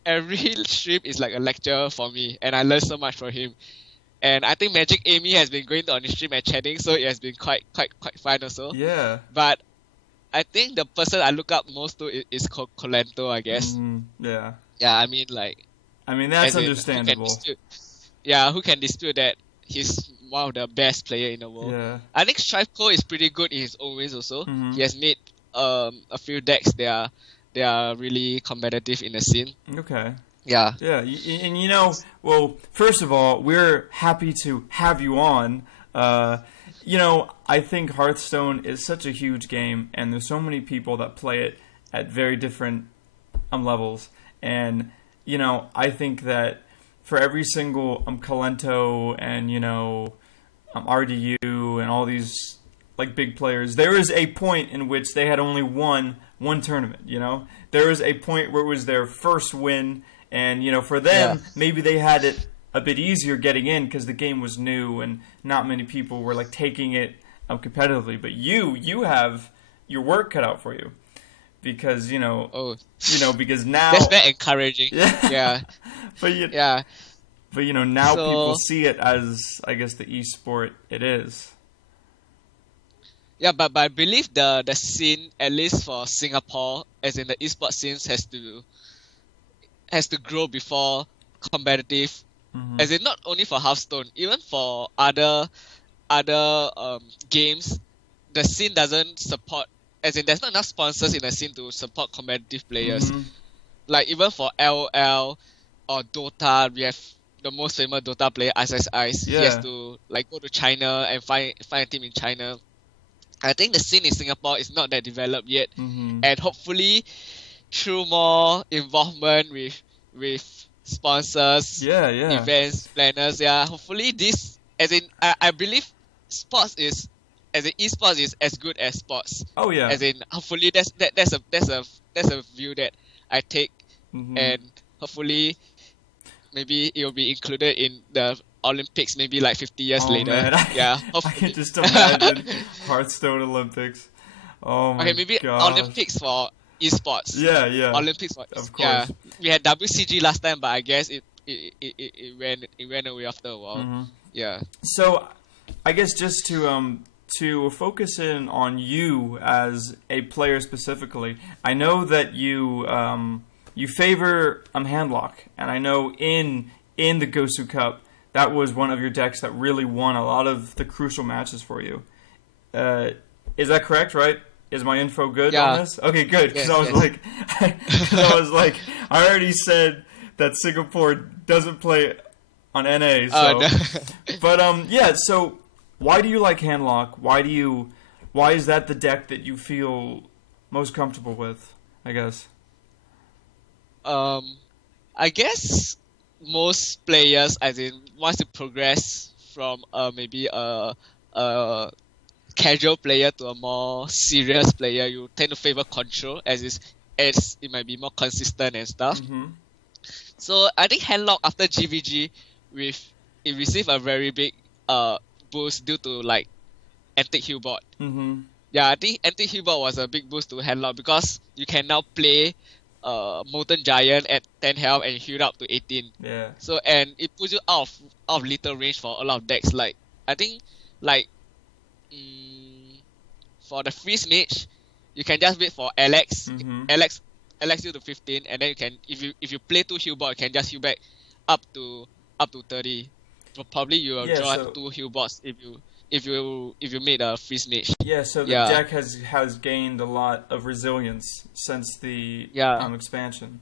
Every stream is like a lecture for me, and I learned so much from him. And I think Magic Amy has been going on the stream and chatting, so it has been quite fun also. Yeah. But I think the person I look up most to is Colento, I guess. Mhm, yeah. Yeah, I mean, like, That's as in, understandable. who can dispute that he's one of the best player in the world? Yeah. I think Striveco is pretty good in his own ways also. Mhm. He has made a few decks. They are really competitive in the scene. Okay. Yeah. Yeah, and you know, well, first of all, we're happy to have you on. You know, I think Hearthstone is such a huge game, and there's so many people that play it at very different levels. And, you know, I think that for every single Colento and, you know, RDU and all these, like, big players, there is a point in which they had only won one tournament, you know? There is a point where it was their first win. And, you know, for them, maybe they had it a bit easier getting in because the game was new and not many people were, like, taking it competitively. But you have your work cut out for you because, because now... That's very encouraging. Yeah. But, you know, now people see it as, I guess, the esport it is. Yeah, but I believe the scene, at least for Singapore, as in the esports scenes, has to grow before competitive, as in not only for Hearthstone, even for other games, the scene doesn't support, as in there's not enough sponsors in the scene to support competitive players. Like even for LOL or Dota, we have the most famous Dota player, Ice. He has to like go to China and find a team in China. I think the scene in Singapore is not that developed yet, and hopefully through more involvement with sponsors, events planners, hopefully this, as in I believe esports is as good as sports. Oh yeah. As in hopefully that's a view that I take, and hopefully maybe it will be included in the Olympics maybe like 50 years later. Man. Yeah, I can just imagine Hearthstone Olympics. Oh my god. Okay, maybe Olympics for esports. Yeah. Olympics for of course. Yeah. We had WCG last time, but I guess it went away after a while. Yeah. So, I guess just to to focus in on you as a player specifically. I know that you favor Handlock, and I know in the Gosucup that was one of your decks that really won a lot of the crucial matches for you. Is that correct? Right? Is my info good on this? Okay, good. Because I was like, I already said that Singapore doesn't play on NA. So, no. But yeah. So, why do you like Handlock? Why is that the deck that you feel most comfortable with? I guess. I guess most players, as in, wants to progress from maybe a casual player to a more serious player, you tend to favor control as it might be more consistent and stuff. Mm-hmm. So I think Handlock after GVG, it received a very big boost due to like Antique Hillboard. Mm-hmm. Yeah, I think Antique Hillboard was a big boost to Handlock because you can now play Molten Giant at 10 health and heal up to 18. Yeah. So and it puts you out of little range for a lot of decks. Like I think like for the Freeze Mage, you can just wait for Alex. Mm-hmm. Alex you to 15, and then you can if you play 2 Hillboard, you can just heal back up to 30. So probably you will draw 2 Hillboards if you made a Freeze Mage. Yeah, so the deck has gained a lot of resilience since the expansion.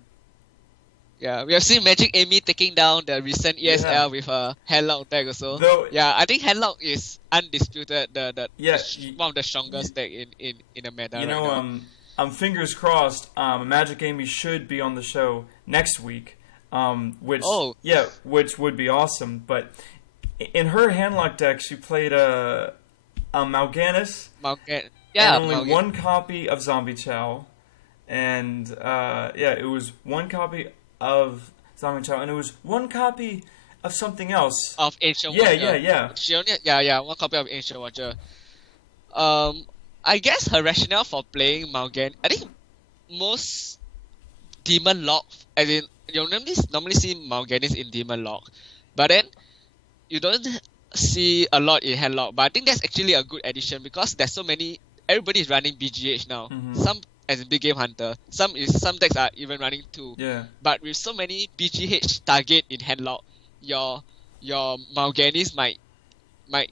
Yeah, we have seen Magic Amy taking down the recent ESL with a Handlock deck also. I think Handlock is undisputed one of the strongest deck in the meta. You know, fingers crossed. Magic Amy should be on the show next week. Which would be awesome. But in her Handlock deck, she played a Mal'Ganis. And only one copy of Zombie Chow, and it was one copy of Zombie Chow, and it was one copy of something else. Of Ancient Watcher. Yeah. She only one copy of Ancient Watcher. I guess her rationale for playing Mal'Ganis, I think most Demon Lock, as in you normally see Mal'Ganis in Demon Lock, but then you don't see a lot in Handlock. But I think that's actually a good addition because there's so many. Everybody is running BGH now. Mm-hmm. Some as in Big Game Hunter. Some decks are even running 2. Yeah. But with so many BGH target in Handlock, your Mal'Ganis might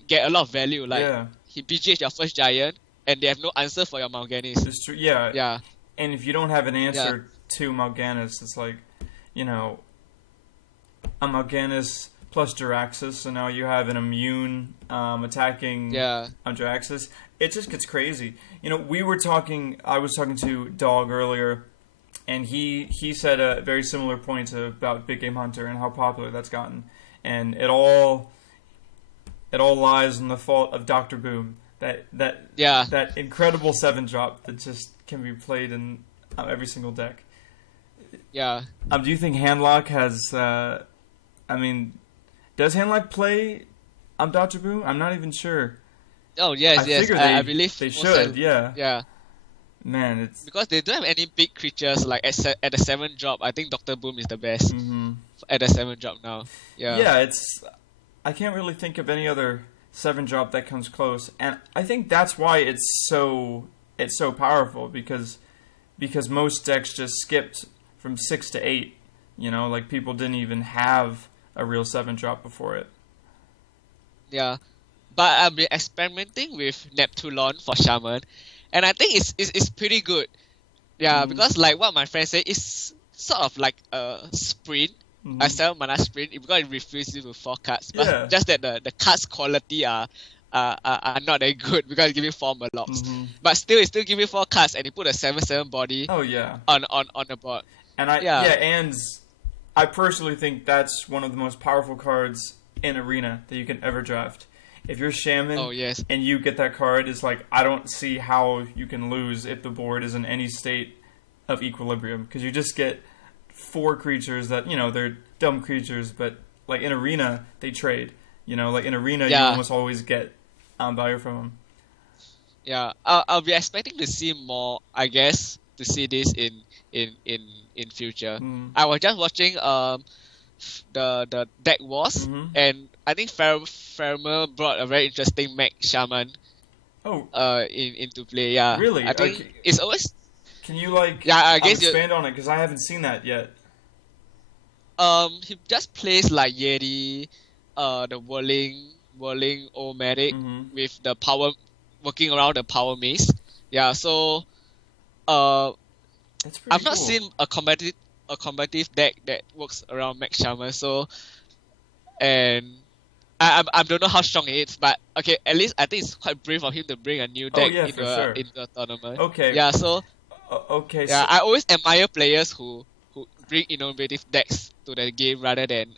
get a lot of value. Like he BGH your first giant, and they have no answer for your Mal'Ganis. It's true. Yeah. And if you don't have an answer to Mal'Ganis, it's like, you know, a Mal'Ganis plus Jiraxis, so now you have an immune attacking Jiraxis. It just gets crazy. You know, I was talking to Dog earlier, and he said a very similar point about Big Game Hunter and how popular that's gotten. And it all lies in the fault of Dr. Boom. That incredible 7-drop that just can be played in every single deck. Yeah. Do you think Handlock has does Handlock play Dr. Boom? I'm not even sure. Oh, yes. I believe they should, Yeah. Man, it's... Because they don't have any big creatures, like at the 7-drop, I think Dr. Boom is the best at the 7-drop now. Yeah, I can't really think of any other 7-drop that comes close. And I think that's why it's so powerful, because most decks just skipped from 6 to 8. You know, like people didn't even have a real 7-drop before it. Yeah. But I've been experimenting with Neptulon for Shaman, and I think it's pretty good. Yeah, because like what my friend said, it's sort of like a sprint, a 7-mana sprint, because it refuses you with 4 cards. But just that the cards quality are not that good because it's giving 4 Murlocs. But still, it's still giving 4 cards, and you put a 7/7 body on the board. And and I personally think that's one of the most powerful cards in Arena that you can ever draft. If you're Shaman and you get that card, it's like, I don't see how you can lose if the board is in any state of equilibrium. Because you just get 4 creatures that, you know, they're dumb creatures, but like in Arena, they trade. You know, like in Arena, you almost always get value from them. Yeah, I'll be expecting to see more, I guess, to see this in future. I was just watching the deck wars, and I think Faramir brought a very interesting mech shaman Oh, into play. Yeah, really? I think it's always. Can you like I guess expand on it because I haven't seen that yet. He just plays like Yeti, the whirling old medic with the power working around the power mace. Yeah, so That's pretty I've not cool. seen a combative deck that works around Max Charmer. So, and I don't know how strong it is, but okay, at least I think it's quite brave of him to bring a new deck into a tournament. Okay. Yeah, so okay. yeah, So, I always admire players who bring innovative decks to the game rather than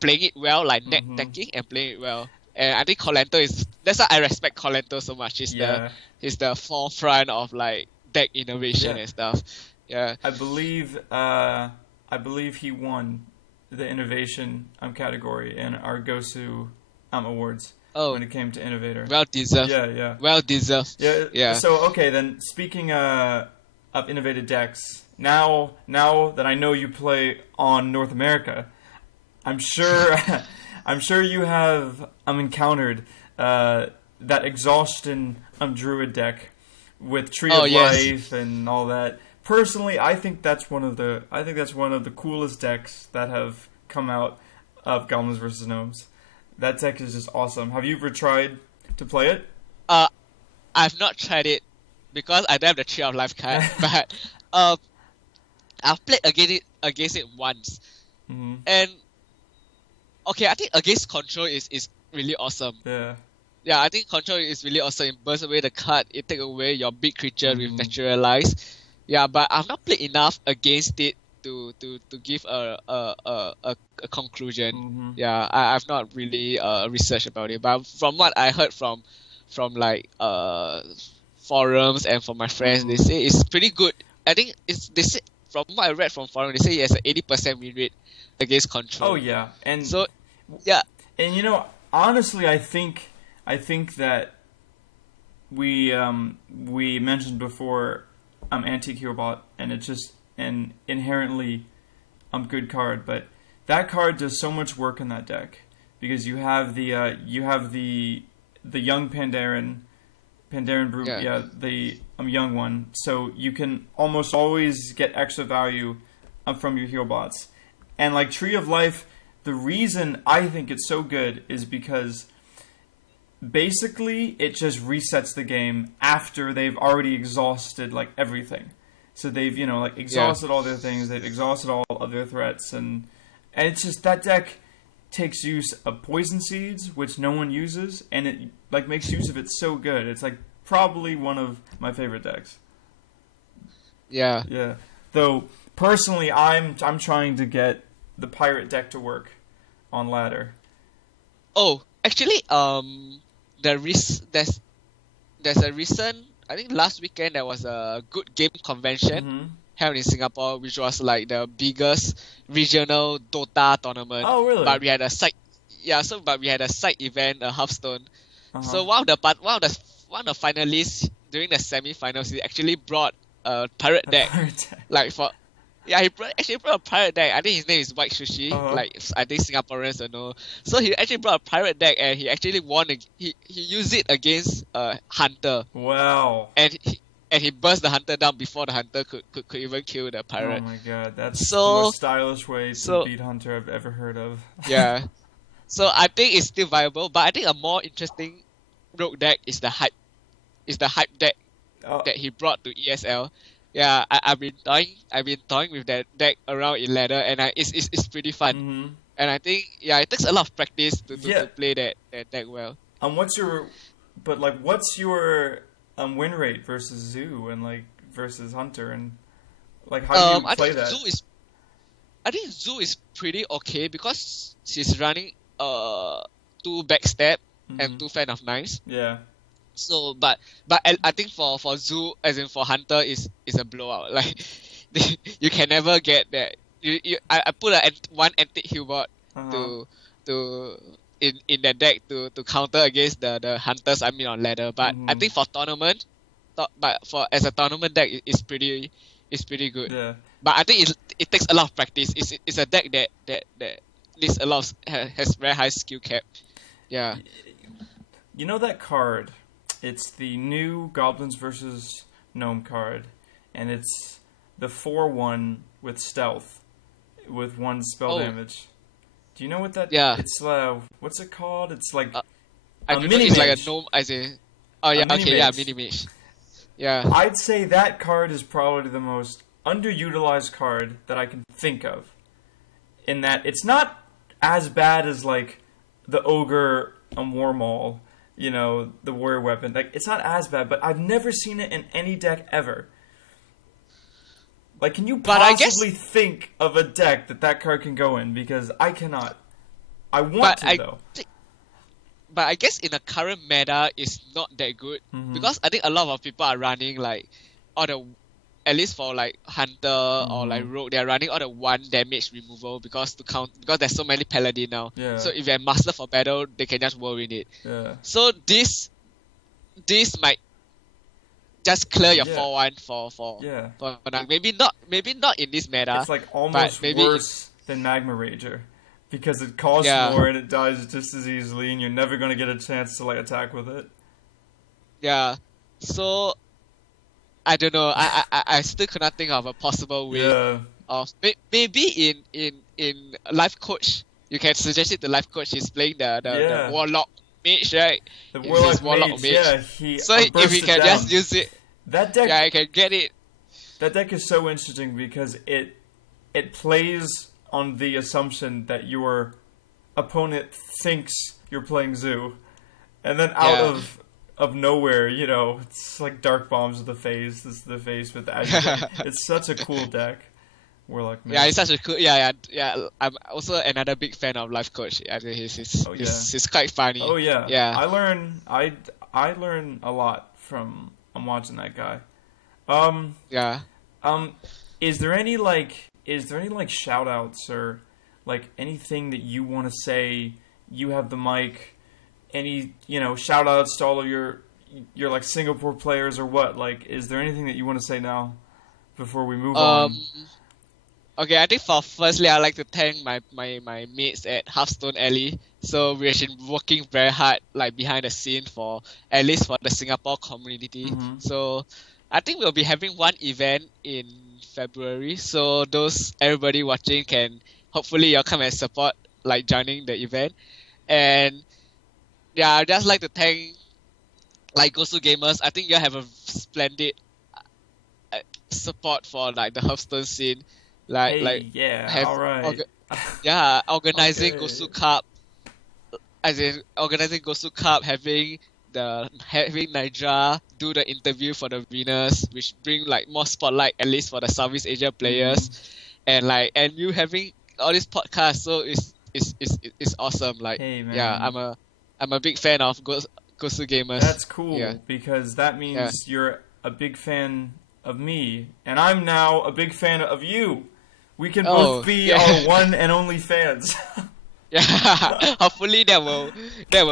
playing it well, like net decking and playing it well. And I think Colento that's why I respect Colento so much. He's the forefront of like deck innovation and stuff. Yeah. I believe he won the innovation category in our Gosu awards when it came to innovator. Well deserved. Yeah. Well deserved. Yeah. So okay, then speaking of innovative decks, now that I know you play on North America, I'm sure you have encountered that exhaustion druid deck with Tree of Life and all that. Personally, I think that's one of the coolest decks that have come out of Goblins vs. Gnomes. That deck is just awesome. Have you ever tried to play it? I've not tried it because I don't have the Tree of Life card, but I've played against it once. And okay, I think against Control is really awesome. Yeah, I think Control is really awesome. It bursts away the card, it takes away your big creature with Naturalize. Yeah, but I've not played enough against it to give a conclusion. Yeah, I've not really researched about it. But from what I heard from like forums and from my friends, they say it's pretty good. I think they say, from what I read from forums, they say it has an 80% win rate against Control. Oh yeah, and so yeah, and honestly, I think that we mentioned before Antique Hero Bot, and it's just an inherently good card, but that card does so much work in that deck because you have the young Pandaren Brute, the young one, so you can almost always get extra value from your hero bots. And like Tree of Life, the reason I think it's so good is because basically it just resets the game after they've already exhausted like everything. So they've exhausted all their things, they've exhausted all of their threats, and it's just that deck takes use of poison seeds, which no one uses, and it like makes use of it so good. It's like probably one of my favorite decks. Yeah. Though personally, I'm trying to get the pirate deck to work on ladder. Oh, actually, there's a recent, I think last weekend there was a good game convention held in Singapore, which was like the biggest regional Dota tournament. Oh, really? But we had a side event, a Hearthstone. So one of the finalists during the semi-finals, he actually brought a pirate deck. He actually brought a pirate deck. I think his name is White Sushi. I think Singaporeans don't know. So he actually brought a pirate deck, and he actually won. He used it against Hunter. Wow. And he burst the Hunter down before the Hunter could even kill the pirate. Oh my god, that's the most stylish way to beat Hunter I've ever heard of. Yeah. So I think it's still viable, but I think a more interesting rogue deck is the hype deck that he brought to ESL. Yeah, I've been toying with that deck around in ladder, and it's pretty fun. And I think it takes a lot of practice to play that deck well. What's your win rate versus Zoo and like versus Hunter, and like how do you play that? I think Zoo is pretty okay because she's running 2 backstab and 2 fan of knives. Yeah. So, but I think for Zoo, as in for Hunter, is a blowout. Like you can never get that. I put one antique heal bot to in the deck to counter against the Hunters I mean on ladder. But I think for tournament, as a tournament deck, it's pretty good. Yeah. But I think it takes a lot of practice. It's a deck that needs a lot has very high skill cap. Yeah. you know that card? It's the new Goblins versus Gnome card, and it's the 4/1 with stealth, with 1 spell damage. Do you know what that? Yeah. It's what's it called? It's like I a don't know, mini it's mage. like a gnome, as in... Oh, yeah, mini okay, yeah, mage. mini mage. Yeah. I'd say that card is probably the most underutilized card that I can think of. In that it's not as bad as like the Ogre and Warmaul, you know, the warrior weapon. Like it's not as bad, but I've never seen it in any deck ever. Like, can you possibly think of a deck that card can go in? Because I cannot. I want to, though. But I guess in the current meta, it's not that good. Because I think a lot of people are running, like, all the... At least for, like, Hunter or, like, Rogue, they're running all the 1 damage removal because there's so many Paladin now. Yeah. So if you're Master for Battle, they can just whirlwind it. Yeah. So this might just clear your 4/1 for now. Maybe not in this meta. It's like almost worse than Magma Rager because it costs more and it dies just as easily, and you're never gonna get a chance to like attack with it. Yeah. So I don't know. I still cannot think of a possible way of maybe in Life Coach. You can suggest it to Life Coach. He's playing the Warlock Mage, right? The Warlock Mage. Yeah, so if he can just use it, that deck. Yeah, I can get it. That deck is so interesting because it plays on the assumption that your opponent thinks you're playing Zoo, and then out of nowhere, you know, it's like Dark Bombs to the face. This is the face with the It's such a cool deck. Warlock Mage. Yeah, it's such a cool. Yeah. I'm also another big fan of Life Coach. I think he's quite funny. Oh yeah. Yeah. I learn a lot from watching that guy. Is there any shout outs or like anything that you want to say? You have the mic. Any, you know, shout outs to all of your like Singapore players or what? Like, is there anything that you want to say now before we move on? Okay, I think firstly I'd like to thank my mates at Hearthstone Alley. So we've been working very hard, like behind the scene for at least for the Singapore community. So I think we'll be having one event in February. So everybody watching can hopefully you'll come and support, like joining the event. And yeah, I'd just like to thank like Gosu Gamers. I think you have a splendid support for like the Hearthstone scene. Organizing Gosucup, as in organizing Gosucup, having Nigel do the interview for the winners, which bring like more spotlight at least for the Southeast Asia players, and you having all these podcasts, so it's awesome. Like, hey, man. Yeah, I'm a big fan of Gosu Gamers. That's cool because that means you're a big fan of me, and I'm now a big fan of you. We can both be our one and only fans. Yeah, hopefully that will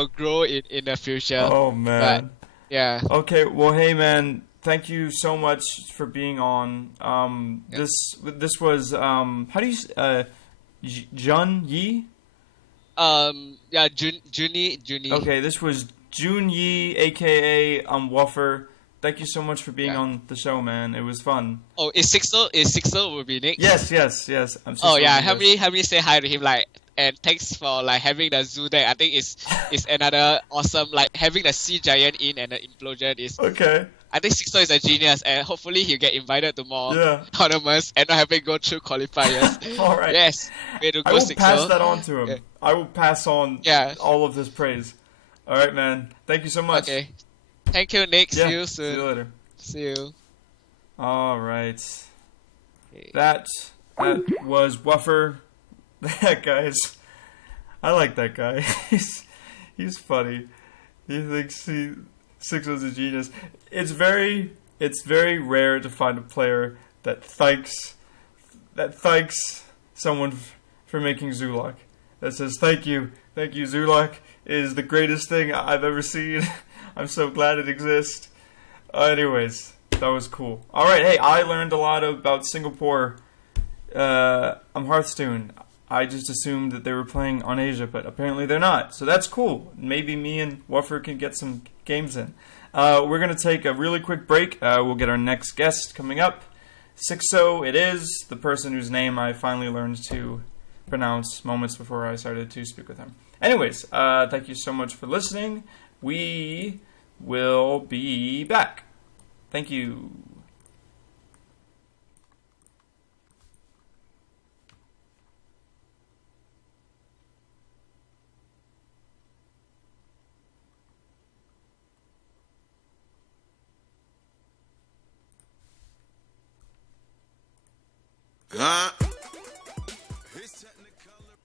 grow in the future. Oh man. But, yeah. Okay, well, hey man, thank you so much for being on. This was how do you Jun Yi? Yeah, Junie. Okay, this was Jun Yi, aka Wuffer. Thank you so much for being on the show, man. It was fun. Oh, is Xixo will be next? Yes. Help me say hi to him, like, and thanks for like having the zoo deck. I think it's another awesome, like having the Sea Giant in and the Implosion is okay. I think Xixo is a genius, and hopefully he'll get invited to more tournaments and not having to go through qualifiers. All right. Yes. I will pass that on to him. Yeah. I will pass on all of this praise. All right, man. Thank you so much. Okay. Thank you, Nick. Yeah, see you soon. See you later. See you. All right. Okay. That was Wuffer. That guy's... I like that guy. He's funny. He thinks Xixo's a genius. It's very rare to find a player that thanks someone for making Zulak. That says thank you, Zulak is the greatest thing I've ever seen. I'm so glad it exists. Anyways, that was cool. Alright, hey, I learned a lot about Singapore. Hearthstone. I just assumed that they were playing on Asia, but apparently they're not. So that's cool. Maybe me and Wuffer can get some games in. We're going to take a really quick break. We'll get our next guest coming up. Xixo it is, the person whose name I finally learned to pronounce moments before I started to speak with him. Anyways, thank you so much for listening. We will be back. Thank you. His technicolor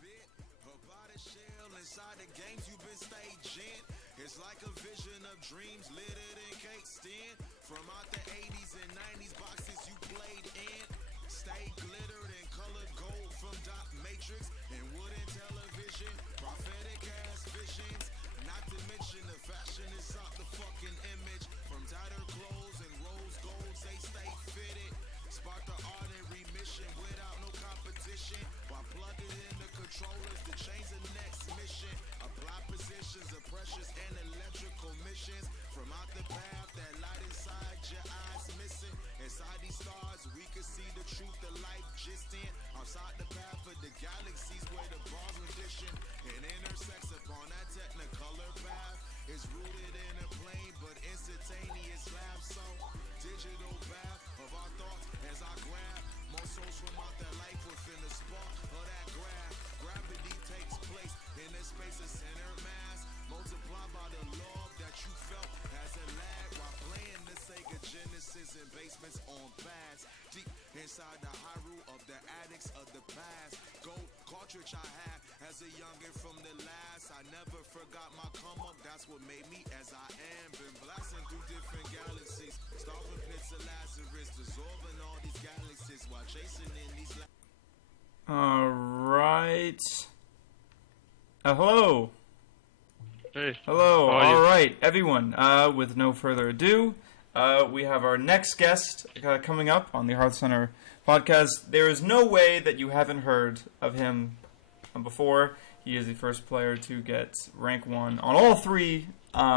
bit about a shell inside the games you've been staging. It's like a vision of dreams littered in cake stand from out the 80s and 90s boxes you played in. Stay glittered in colored gold from dot matrix and wooden television. Prophetic ass visions. Not to mention the fashion is out the fucking image from tighter clothes and rose gold. Say stay fitted. Spark the art and remission without no competition. While plugging in the controllers to change the next mission. Apply positions of precious and electrical missions. From out the path that light inside your eyes missing. Inside these stars we can see the truth of life just in. Outside the path of the galaxies where the bars audition. And intersects upon that technicolor path. It's rooted in a plane but instantaneous lab. So digital bath of our thoughts as I grab more souls from out that life within the spark of that graph. Gravity takes place in the space of center mass, multiplied by the love that you felt as a lad while playing the Sega Genesis in basements on pads deep inside the Hyrule of the addicts of the past. Gold cartridge I had as a youngin' from the last. I never forgot my come up. That's what made me as I am. Been blasting through different galaxies, starving pits of Lazarus, dissolving all these galaxies while chasing in these. All right. Hello. Hey. Hello. How are you? All right, everyone. With no further ado, we have our next guest coming up on the HearthCenter podcast. There is no way that you haven't heard of him before. He is the first player to get rank 1 on all 3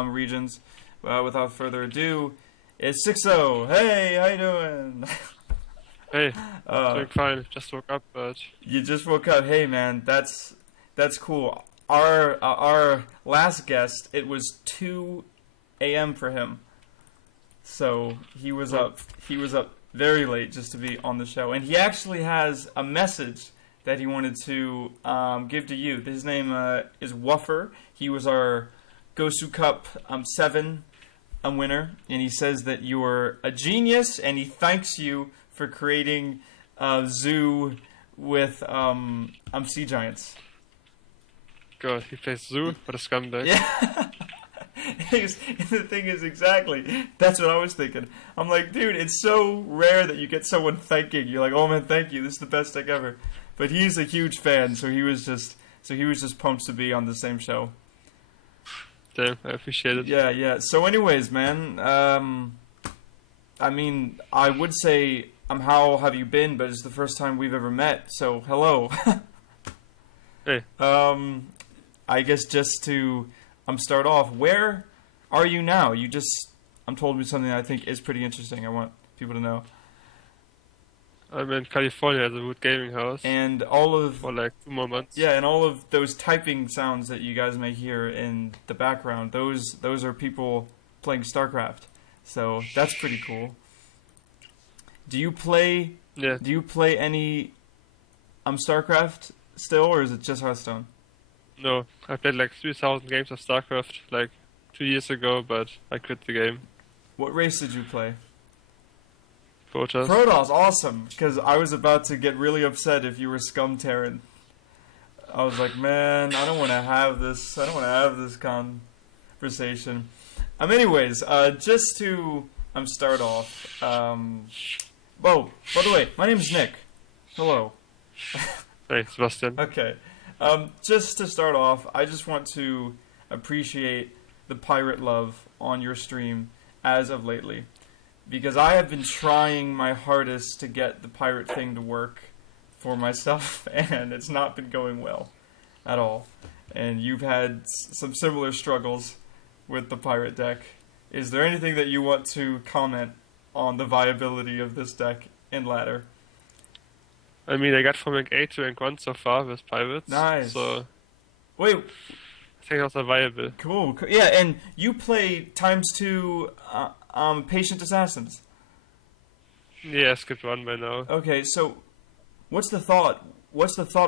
regions. Without further ado, it's Xixo. Hey, how you doing? Hey, doing fine. Just woke up, but You just woke up. Hey, man, that's cool. Our last guest, it was 2 a.m. for him, so he was up very late just to be on the show. And he actually has a message that he wanted to give to you. His name is Wuffer. He was our Gosucup 7 winner, and he says that you are a genius, and he thanks you for creating a zoo with sea giants. God, he plays Zoo. What a scumbag. Yeah. The thing is, exactly, that's what I was thinking. I'm like, dude, it's so rare that you get someone thanking. You're like, oh man, thank you. This is the best deck ever. But he's a huge fan, so he was just pumped to be on the same show. Damn, I appreciate it. Yeah. So anyways, man, I mean, I would say, how have you been? But it's the first time we've ever met, so hello. Hey. I guess just to start off, where are you now? You just told me something I think is pretty interesting. I want people to know. I'm in California at the Wood Gaming House. And all of for like 2 more months. Yeah, and all of those typing sounds that you guys may hear in the background, those are people playing StarCraft. So that's pretty cool. Do you play? Yeah. Do you play any StarCraft still, or is it just Hearthstone? No, I played like 3,000 games of StarCraft like 2 years ago, but I quit the game. What race did you play? Protoss. Protoss, awesome. Because I was about to get really upset if you were Scum Terran. I was like, man, I don't want to have this. I don't want to have this conversation. Anyways, just to start off. Whoa, by the way, my name's Nick. Hello. Hey, Sebastian. Okay. Just to start off, I just want to appreciate the pirate love on your stream as of lately. Because I have been trying my hardest to get the pirate thing to work for myself, and it's not been going well at all. And you've had some similar struggles with the pirate deck. Is there anything that you want to comment on the viability of this deck in ladder? I mean, I got from rank 8 to rank 1 so far with pirates. Nice. So Wait, I think those are viable. cool. Yeah, and you play ×2 Patient Assassins. Yeah, skipped 1 by now. Okay, so what's the thought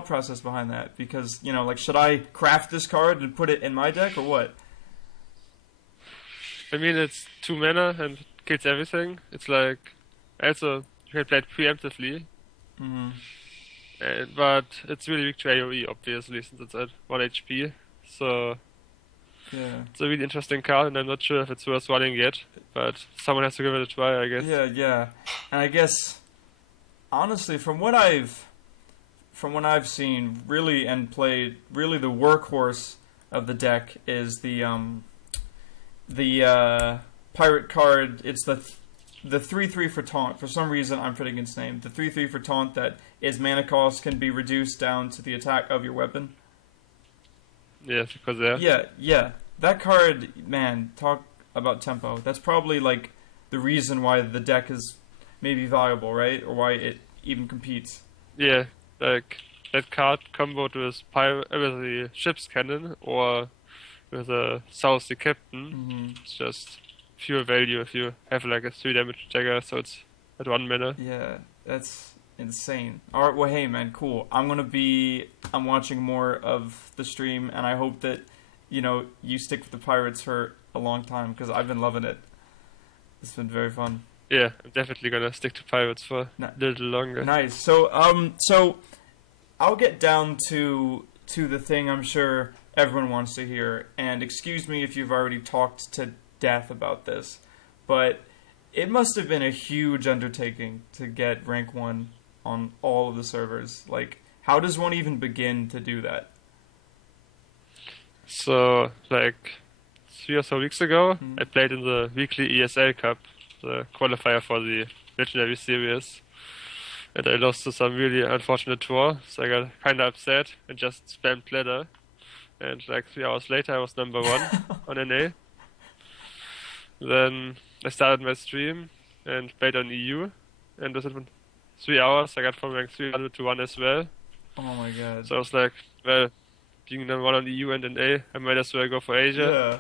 process behind that? Because, you know, like, should I craft this card and put it in my deck, or what? I mean, it's 2 mana and kills everything. It's like, also, you can play it preemptively. Mm-hmm. But it's really weak to AoE, obviously, since it's at 1 HP. So Yeah. it's a really interesting card, and I'm not sure if it's worth running yet. But someone has to give it a try, I guess. Yeah. And I guess, honestly, from what I've seen, really, and played, really the workhorse of the deck is the pirate card. It's the 3/3 for taunt. For some reason, I'm forgetting its name. The 3/3 for taunt that is mana cost can be reduced down to the attack of your weapon. Yeah, because Yeah. That card, man, talk about tempo. That's probably like the reason why the deck is maybe viable, right? Or why it even competes. Yeah, like that card comboed with the ship's cannon or with a South Sea Captain. Mm-hmm. It's just pure value if you have like a 3 damage dagger, so it's at 1 mana. Yeah, that's insane. All right, well, hey, man, cool. I'm watching more of the stream, and I hope that, you know, you stick with the pirates for a long time, because I've been loving it. It's been very fun. Yeah, I'm definitely gonna stick to pirates for a little longer. Nice. So I'll get down to the thing I'm sure everyone wants to hear, and excuse me if you've already talked to death about this, but it must have been a huge undertaking to get rank 1 on all of the servers. Like, how does one even begin to do that? So, like 3 or so weeks ago, I played in the weekly ESL Cup, the qualifier for the Legendary Series, and I lost to some really unfortunate draw, so I got kinda upset and just spammed ladder, and like 3 hours later I was number 1 on NA. Then I started my stream and played on EU, and within 3 hours I got from rank 300 to 1 as well. Oh my god. So I was like, well, being number 1 on EU and NA, I might as well go for Asia. Yeah.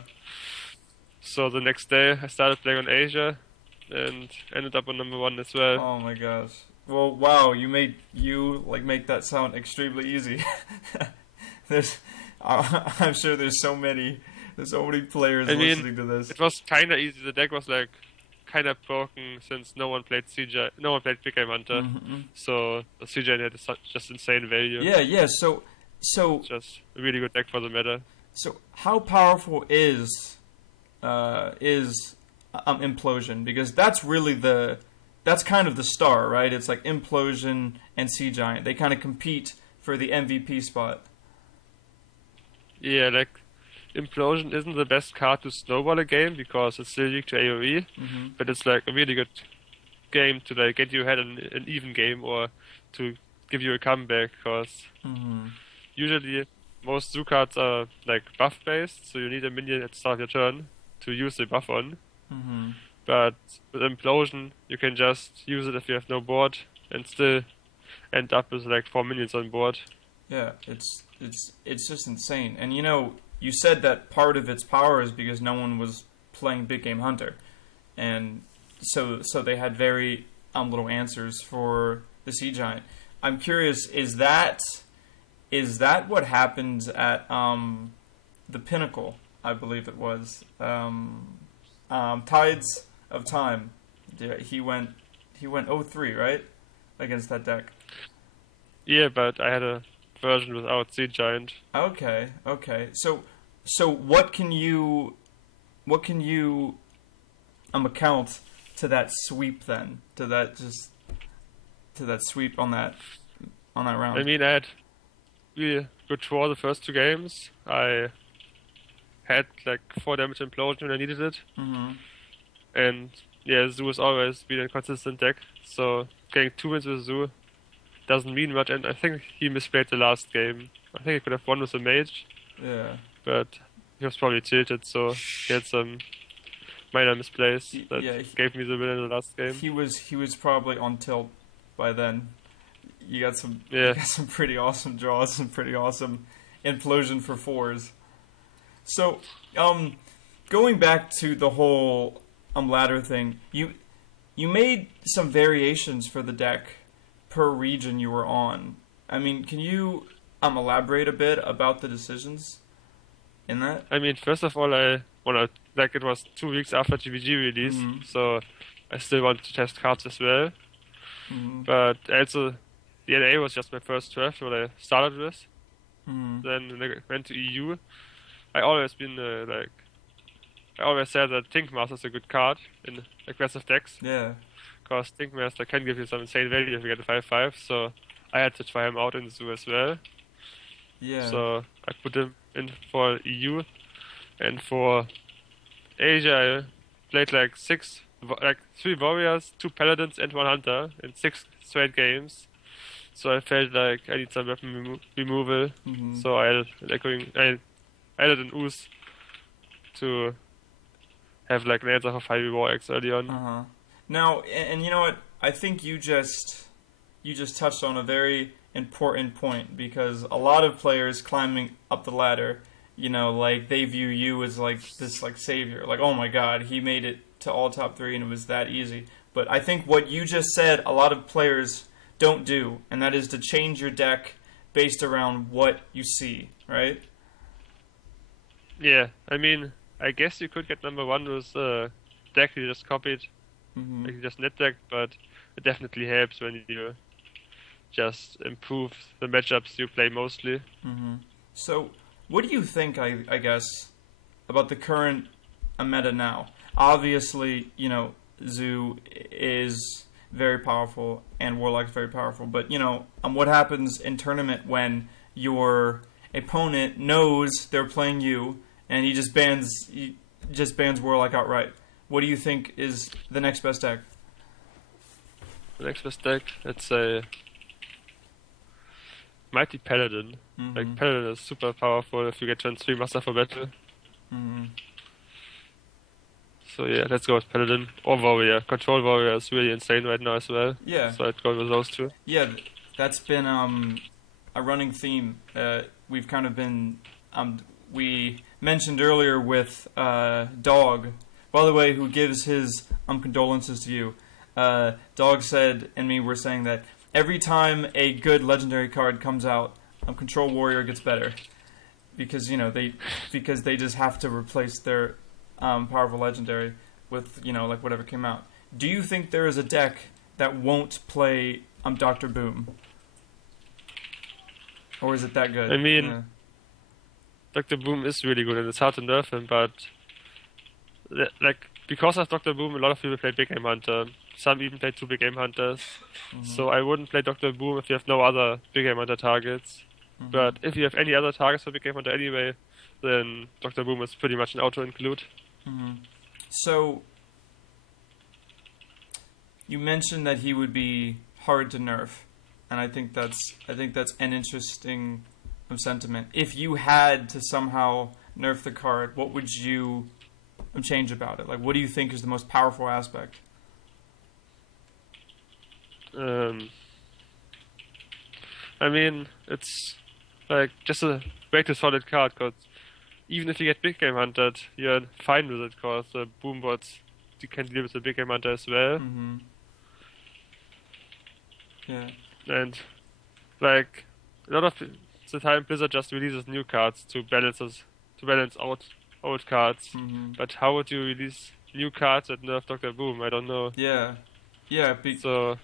So the next day I started playing on Asia and ended up on number 1 as well. Oh my gosh. Well, wow, you make that sound extremely easy. I'm sure there's so many players listening to this. It was kinda easy. The deck was like kinda broken since no one played Big Game Hunter. Mm-hmm. So the CJ had just insane value. Yeah. So Just a really good deck for the meta. So how powerful is Implosion? Because that's really that's kind of the star, right? It's like Implosion and Sea Giant. They kind of compete for the MVP spot. Yeah, like Implosion isn't the best card to snowball a game because it's still weak to AoE, but it's like a really good game to like get you ahead in an even game or to give you a comeback, because usually most zoo cards are like buff based, so you need a minion at the start of your turn to use the buff on. But with Implosion, you can just use it if you have no board and still end up with like 4 minions on board. Yeah, it's just insane. And you know, you said that part of its power is because no one was playing Big Game Hunter, and so they had very little answers for the Sea Giant. I'm curious, is that what happened at the Pinnacle? I believe it was Tides of Time. Yeah, he went 0-3, right, against that deck. Yeah, but I had a version without Sea Giant. Okay. So what can you account to that sweep then? To that sweep on that round? I mean, I had really good draw the first 2 games. I had like 4 damage Implosion when I needed it. And yeah, Zoo has always been a consistent deck, so getting 2 wins with Zoo doesn't mean much, and I think he misplayed the last game. I think he could have won with a mage, Yeah. but he was probably tilted, so he had some minor misplays that gave me the win in the last game. He was probably on tilt by then. You got some pretty awesome draws, some pretty awesome implosion for 4s. So, going back to the whole ladder thing, you made some variations for the deck per region you were on. I mean, can you elaborate a bit about the decisions in that? I mean, first of all, it was 2 weeks after GVG release, so I still want to test cards as well. But also, the NA was just my first draft, what I started with. Then when I went to EU, I always said that Thinkmaster is a good card in aggressive decks. Yeah. Because Thinkmaster can give you some insane value if you get a 5/5, so I had to try him out in the zoo as well. Yeah. So I put him in for EU, and for Asia I played 3 warriors, 2 paladins, and 1 hunter in 6 straight games. So I felt like I need some weapon removal. So I added an ooze to have an answer for 5 war X early on. Now, and you know what? I think you just touched on a very important point, because a lot of players climbing up the ladder, they view you as this savior. Like, oh my god, he made it to all top 3 and it was that easy. But I think what you just said, a lot of players don't do, and that is to change your deck based around what you see, right? Yeah, I mean, I guess you could get number 1 with a deck you just copied, like just net deck, but it definitely helps when you just improve the matchups you play mostly. So, what do you think, I guess, about the current meta now? Obviously, Zoo is very powerful and Warlock's very powerful, but, what happens in tournament when your opponent knows they're playing you and he just bans Warlock outright? What do you think is the next best deck? The next best deck, let's say Mighty Paladin. Paladin is super powerful if you get turn 3 Master for Battle. So yeah, let's go with Paladin or Warrior. Control Warrior is really insane right now as well. Yeah. So I'd go with those 2. Yeah, that's been a running theme. We've kind of been we mentioned earlier with Dog, by the way, who gives his condolences to you. Dog said, and me were saying that every time a good legendary card comes out, Control Warrior gets better, because they just have to replace their powerful legendary with whatever came out. Do you think there is a deck that won't play Dr. Boom, or is it that good? I mean, Dr. Boom is really good, and it's hard to nerf him, but because of Dr. Boom, a lot of people play Big Game Hunter. Some even play 2 Big Game Hunters. So I wouldn't play Dr. Boom if you have no other Big Game Hunter targets. But if you have any other targets for Big Game Hunter anyway, then Dr. Boom is pretty much an auto-include. So, you mentioned that he would be hard to nerf, and I think that's an interesting sentiment. If you had to somehow nerf the card, what would you change about it? What do you think is the most powerful aspect? I mean, it's just a way too solid card, because even if you get Big Game Hunted, you're fine with it, because the Boom bots can deal with the Big Game Hunter as well. Yeah. And a lot of the time Blizzard just releases new cards to balance out old cards. But how would you release new cards that nerf Dr. Boom? I don't know. Yeah. Because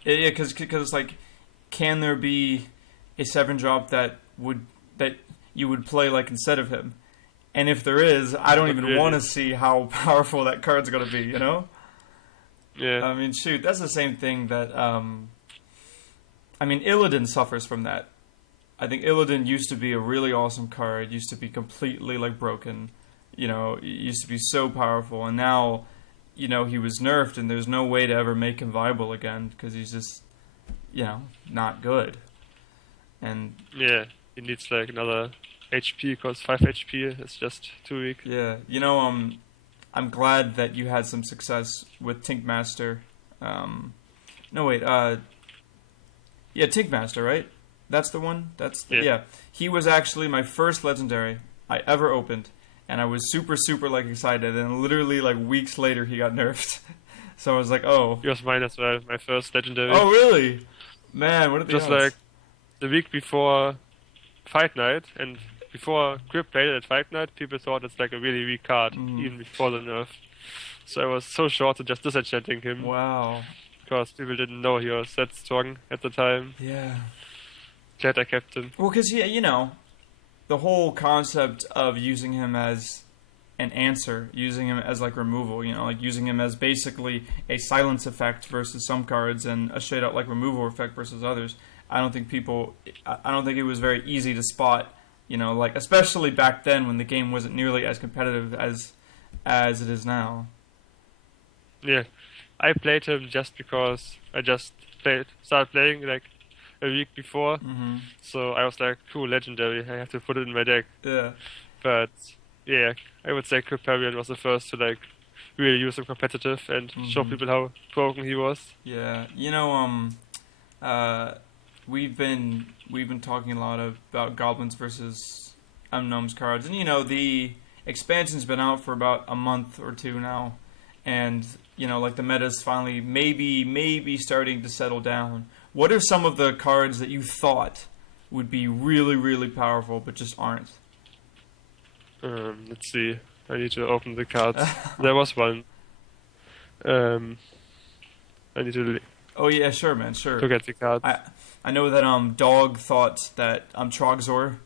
can there be a 7-drop that you would play instead of him? And if there is, I don't even want to see how powerful that card's going to be, Yeah. I mean, shoot, that's the same thing that, Illidan suffers from that. I think Illidan used to be a really awesome card, used to be completely, broken, it used to be so powerful, and now, he was nerfed, and there's no way to ever make him viable again, because he's just, not good. And Yeah, he needs like another HP because 5 HP is just too weak. yeah, I'm glad that you had some success with Tinkmaster. No wait, yeah, Tinkmaster, right? That's the one. Yeah. He was actually my first legendary I ever opened, and I was super like excited. And literally like weeks later, he got nerfed. So I was like, oh. He was mine as well, my first legendary. Oh really? Man, what are the Just odds? like the week before Fight Night, and before Grip played it at Fight Night, people thought it's like a really weak card, even before the nerf. So I was so short to just disenchanting him. Wow. Because people didn't know he was that strong at the time. Yeah. Glad I kept him. Well, because the whole concept of using him as an answer, using him as like removal, like using him as basically a silence effect versus some cards and a straight out like removal effect versus others. I don't think it was very easy to spot, like especially back then when the game wasn't nearly as competitive as it is now. Yeah, I played him just because I just started playing like a week before. So I was like, cool, legendary, I have to put it in my deck. Yeah. But yeah, I would say Kriparian was the first to like really use him competitive and show people how broken he was. Yeah, we've been talking a lot about goblins versus Gnomes cards, and the expansion's been out for about a month or two now, and like the meta's finally maybe starting to settle down. What are some of the cards that you thought would be really powerful but just aren't? Let's see. I need to open the cards. There was one. I need to Oh yeah, sure, man, sure. look at the cards. I know that Dog thought that Trogzor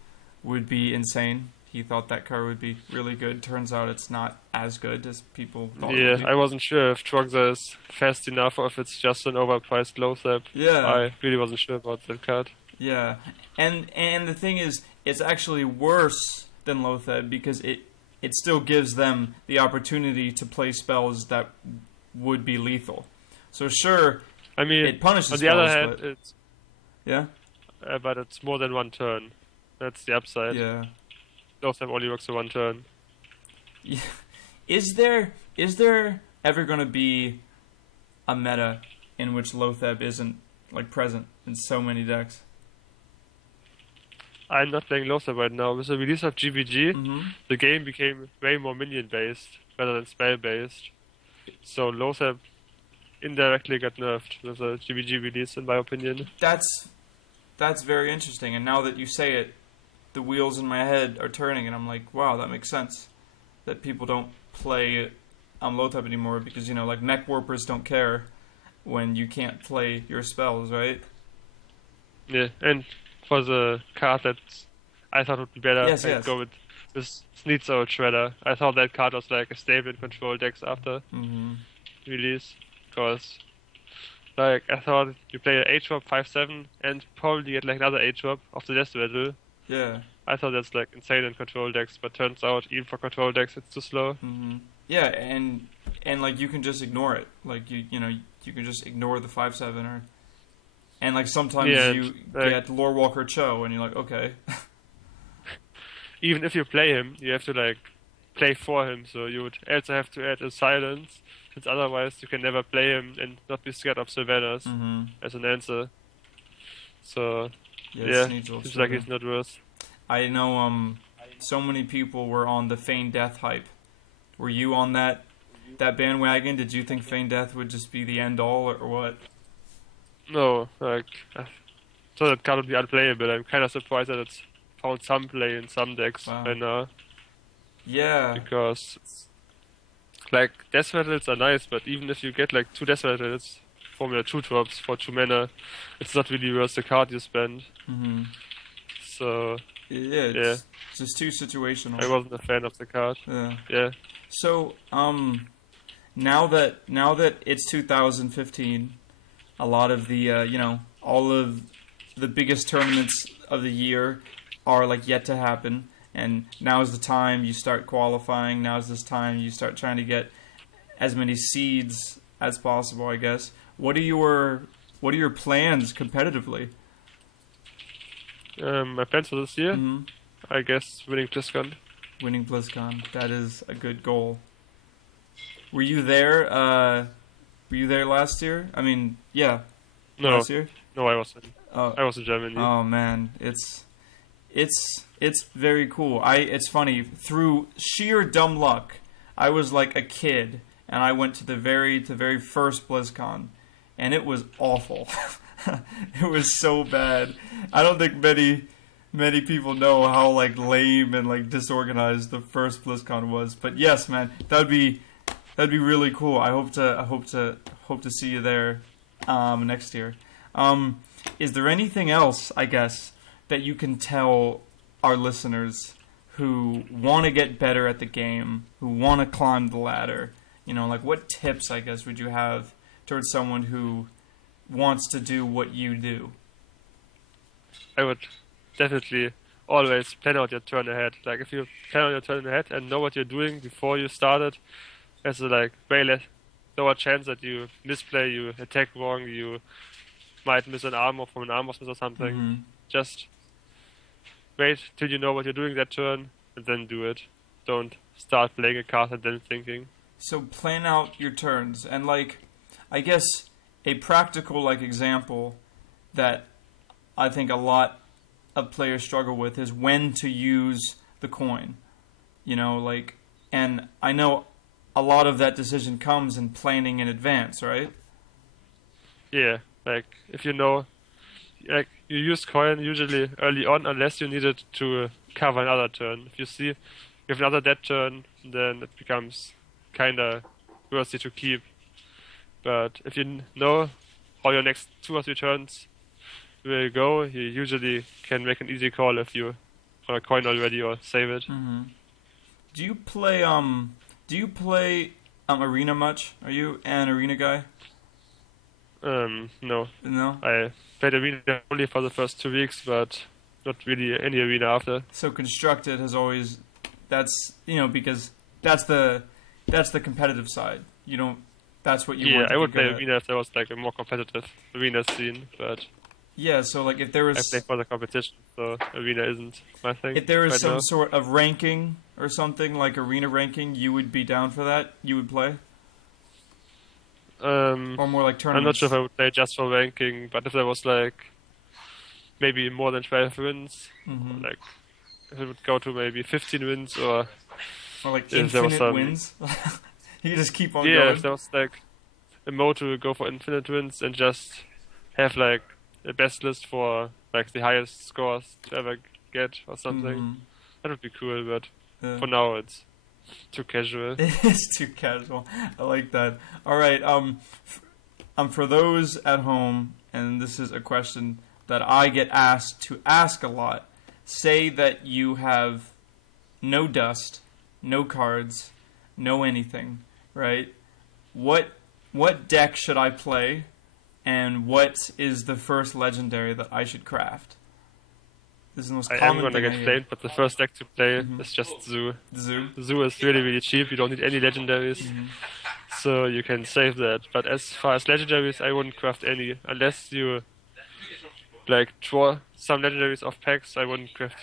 would be insane. He thought that card would be really good. Turns out it's not as good as people thought it would be. I wasn't sure if Trogza is fast enough or if it's just an overpriced Lothab. Yeah. I really wasn't sure about that card. Yeah. And the thing is, it's actually worse than Lothab because it still gives them the opportunity to play spells that would be lethal. So sure, I mean, it punishes on the spells, other hand, but, it's yeah? but it's more than one turn. That's the upside. Yeah. Lothab only works for one turn. Yeah. Is there ever going to be a meta in which Lothab isn't like present in so many decks? I'm not playing Lothab right now. With the release of GVG, the game became way more minion-based rather than spell-based. So Lothab indirectly got nerfed with the GVG release, in my opinion. That's very interesting. And now that you say it, the wheels in my head are turning, and I'm like, wow, that makes sense. That people don't play Lothab anymore because, like mech warpers don't care when you can't play your spells, right? Yeah, and for the card that I thought would be better, I'd go with this Xixo Shredder. I thought that card was like a staple in control decks after release, because like I thought you play an 8-drop 5/7 and probably get like another 8-drop of the Death Rattle. Yeah. I thought that's like insane in control decks, but turns out even for control decks it's too slow. Yeah, and like you can just ignore it. Like you can just ignore the 5/7 and like sometimes you get Lore Walker Cho and you're like, okay. Even if you play him, you have to like play for him, so you would also have to add a silence, since otherwise you can never play him and not be scared of Sylvanas as an answer. So seems like he's not worth. I know so many people were on the Feign Death hype. Were you on that bandwagon? Did you think Feign Death would just be the end all or what? No, like I thought that card would be unplayable. I'm kind of surprised that it's found some play in some decks right now. Yeah. Because like Death Rattles are nice, but even if you get like 2 Death Rattles Formula 2 drops for 2 mana, it's not really worth the card you spend. So it's just too situational. I wasn't a fan of the card. Yeah. So now that it's 2015, a lot of the all of the biggest tournaments of the year are like yet to happen, and now's the time you start qualifying. Now's this time you start trying to get as many seeds as possible, I guess. What are your plans competitively? My plans for this year, Mm-hmm. I guess, winning BlizzCon. Winning BlizzCon. That is a good goal. Were you there? Were you there last year? I mean, yeah, No, last year. no, I wasn't. Oh, I was in Germany. oh man, it's very cool. It's funny, through sheer dumb luck, I was like a kid and I went to the very first BlizzCon, and it was awful. It was so bad. I don't think many people know how like lame and like disorganized the first BlizzCon was. But yes, man, that'd be really cool. I hope to see you there next year. Is there anything else, I guess, that you can tell our listeners who want to get better at the game, who want to climb the ladder? You know, like what tips, I guess, would you have towards someone who wants to do what you do? I would definitely always plan out your turn ahead. Like if you plan out your turn ahead and know what you're doing before you started, there's a like way less lower chance that you misplay, you attack wrong, you might miss an armor from an armor smith or something. Mm-hmm. Just wait till you know what you're doing that turn and then do it. Don't start playing a card and then thinking. So plan out your turns, and like, I guess a practical like example that I think a lot of players struggle with is when to use the coin. You know, like, and I know a lot of that decision comes in planning in advance, right? Yeah, like if you know, like you use coin usually early on unless you need it to cover another turn. If you see you have another dead turn, then it becomes kinda worthy to keep. But if you know how your next 2 or 3 turns will go, you usually can make an easy call if you have a coin already or save it. Mm-hmm. Do you play arena much? Are you an arena guy? No. No. I played arena only for the first 2 weeks, but not really any arena after. So constructed has always, that's, you know, because that's the competitive side. You don't. That's what you want. Yeah, I would play at. arena if there was like a more competitive arena scene, but Yeah, so like if there was, I play for the competition, so arena isn't my thing. if there was right some now. sort of ranking or something like arena ranking, you would be down for that. You would play, or more like tournaments. I'm not sure if I would play just for ranking, but if there was like maybe more than 12 wins, Mm-hmm. like if it would go to maybe 15 wins or like if there was infinite some- wins. You can just keep on yeah, going. if there was like a mode to go for infinite wins and just have like a best list for like the highest scores to ever get or something, Mhm. that would be cool. But Yeah. for now, it's too casual. It's too casual. I like that. All right. For those at home, and this is a question that I get asked to ask a lot. Say that you have no dust, no cards, no anything, right? What deck should I play, and what is the first legendary that I should craft? This is the most I am common gonna thing get I hear. flamed, but the first deck to play Mhm. is just Zoo. Zoo. Zoo is really, really cheap. You don't need any legendaries, Mm-hmm. so you can save that. But as far as legendaries, I wouldn't craft any unless you like draw some legendaries off packs. I wouldn't craft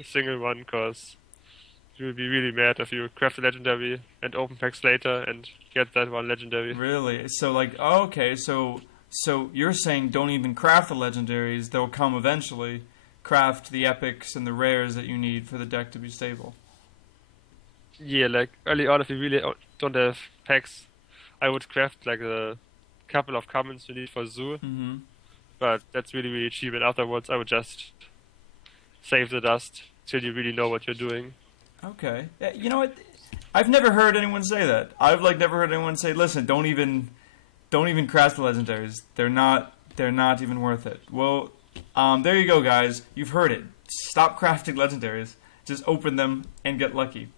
a single one because you'll be really mad if you craft a legendary and open packs later and get that one legendary. Really? So like, oh, okay. So you're saying don't even craft the legendaries; they'll come eventually. Craft the epics and the rares that you need for the deck to be stable. Yeah, like early on, if you really don't have packs, I would craft like a couple of commons you need for Zoo, Mm-hmm. but that's really, really cheap. And afterwards, I would just save the dust till you really know what you're doing. Okay. Yeah, you know what? I've never heard anyone say that. I've like never heard anyone say, "Listen, don't even craft the legendaries. They're not even worth it." Well, there you go, guys. You've heard it. Stop crafting legendaries. Just open them and get lucky.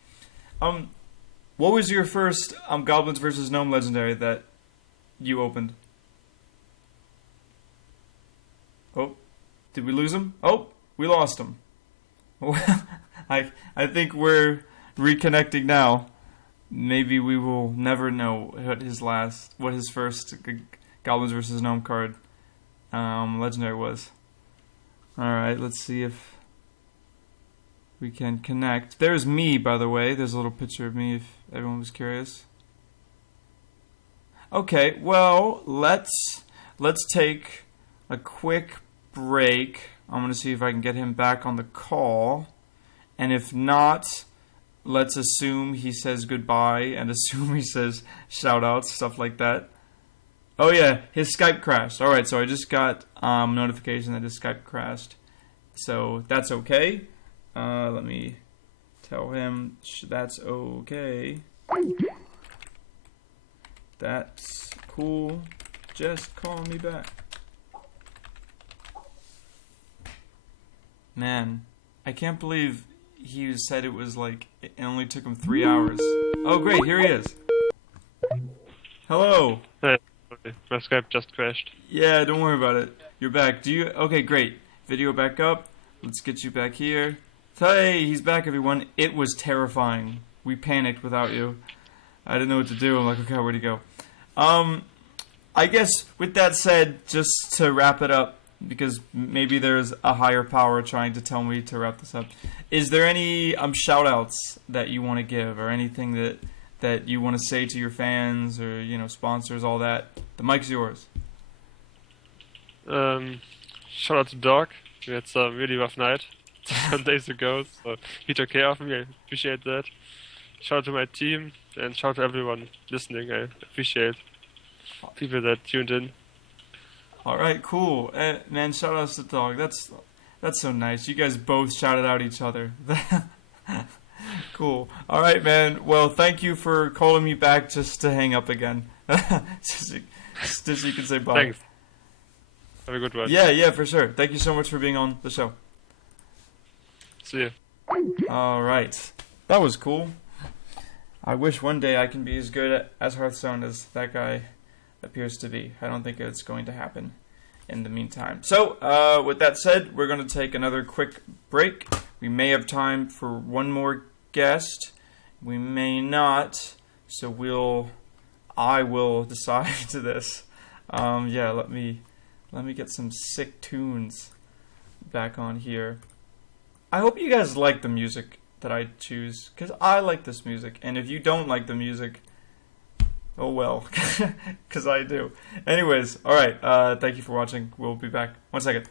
What was your first Goblins vs. Gnome legendary that you opened? Oh, did we lose him? Oh, we lost him. Well, I think we're reconnecting now. Maybe we will never know what his first Goblins vs. Gnome card legendary was. Alright, let's see if we can connect. There's me, by the way. There's a little picture of me if everyone was curious. Okay, well, let's take a quick break. I'm going to see if I can get him back on the call. And if not, let's assume he says goodbye and assume he says shoutouts, stuff like that. Oh yeah, his Skype crashed. Alright, so I just got notification that his Skype crashed. So that's okay. Let me tell him that's okay. That's cool. Just call me back. Man, I can't believe he said it was like, it only took him 3 hours. Oh great, here he is. Hello. Hey, my Skype just crashed. Yeah, don't worry about it. You're back. Okay, great. Video back up. Let's get you back here. Hey, he's back, everyone. It was terrifying. We panicked without you. I didn't know what to do. I'm like, okay, where'd he go? I guess with that said, just to wrap it up, because maybe there's a higher power trying to tell me to wrap this up. Is there any shout-outs that you want to give, or anything that you want to say to your fans, or sponsors, all that? The mic's yours. Shout out to Dog. We had some really rough night some days ago, so he took care of me. I appreciate that. Shout out to my team, and shout out to everyone listening. I appreciate people that tuned in. Alright, cool. Man, shout outs to Dog. That's so nice. You guys both shouted out each other. Cool. Alright, man. Well, thank you for calling me back just to hang up again. just so you can say bye. Thanks. Have a good one. Yeah, for sure. Thank you so much for being on the show. See you. Alright. That was cool. I wish one day I can be as good as Hearthstone as that guy appears to be. I don't think it's going to happen in the meantime. So, with that said, we're going to take another quick break. We may have time for one more guest. We may not. So I will decide to this. Yeah, let me get some sick tunes back on here. I hope you guys like the music that I choose, because I like this music. And if you don't like the music, oh well, because I do. Anyways, alright, thank you for watching. We'll be back. 1 second.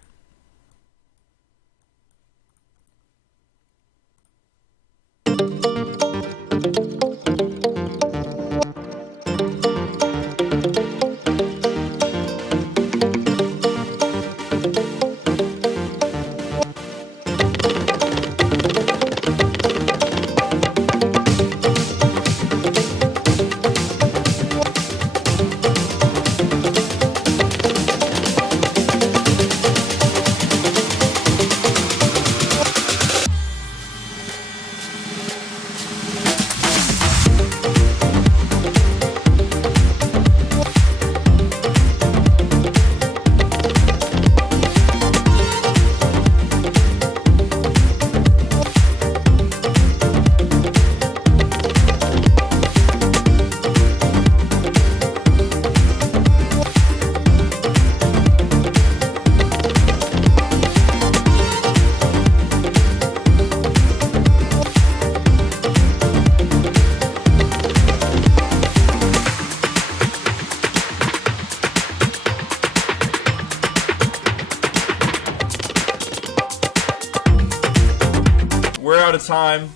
Time.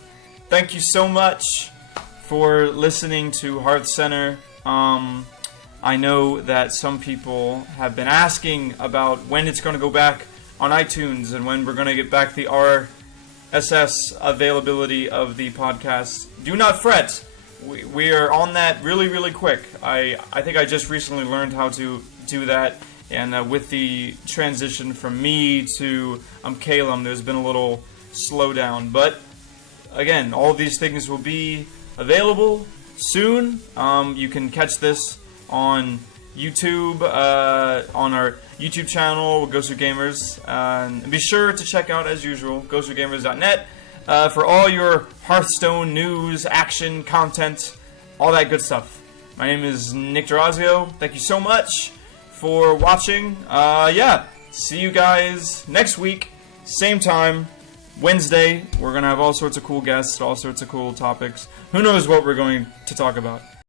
Thank you so much for listening to HearthCenter. I know that some people have been asking about when it's going to go back on iTunes and when we're going to get back the RSS availability of the podcast. Do not fret. We are on that really, really quick. I think I just recently learned how to do that, and with the transition from me to Calum, there's been a little slowdown, but again, all of these things will be available soon. You can catch this on YouTube, on our YouTube channel, Gosu Gamers. And be sure to check out, as usual, gosugamers.net for all your Hearthstone news, action, content, all that good stuff. My name is Nick Durazio. Thank you so much for watching. Yeah, see you guys next week same time, Wednesday. We're going to have all sorts of cool guests, all sorts of cool topics. Who knows what we're going to talk about?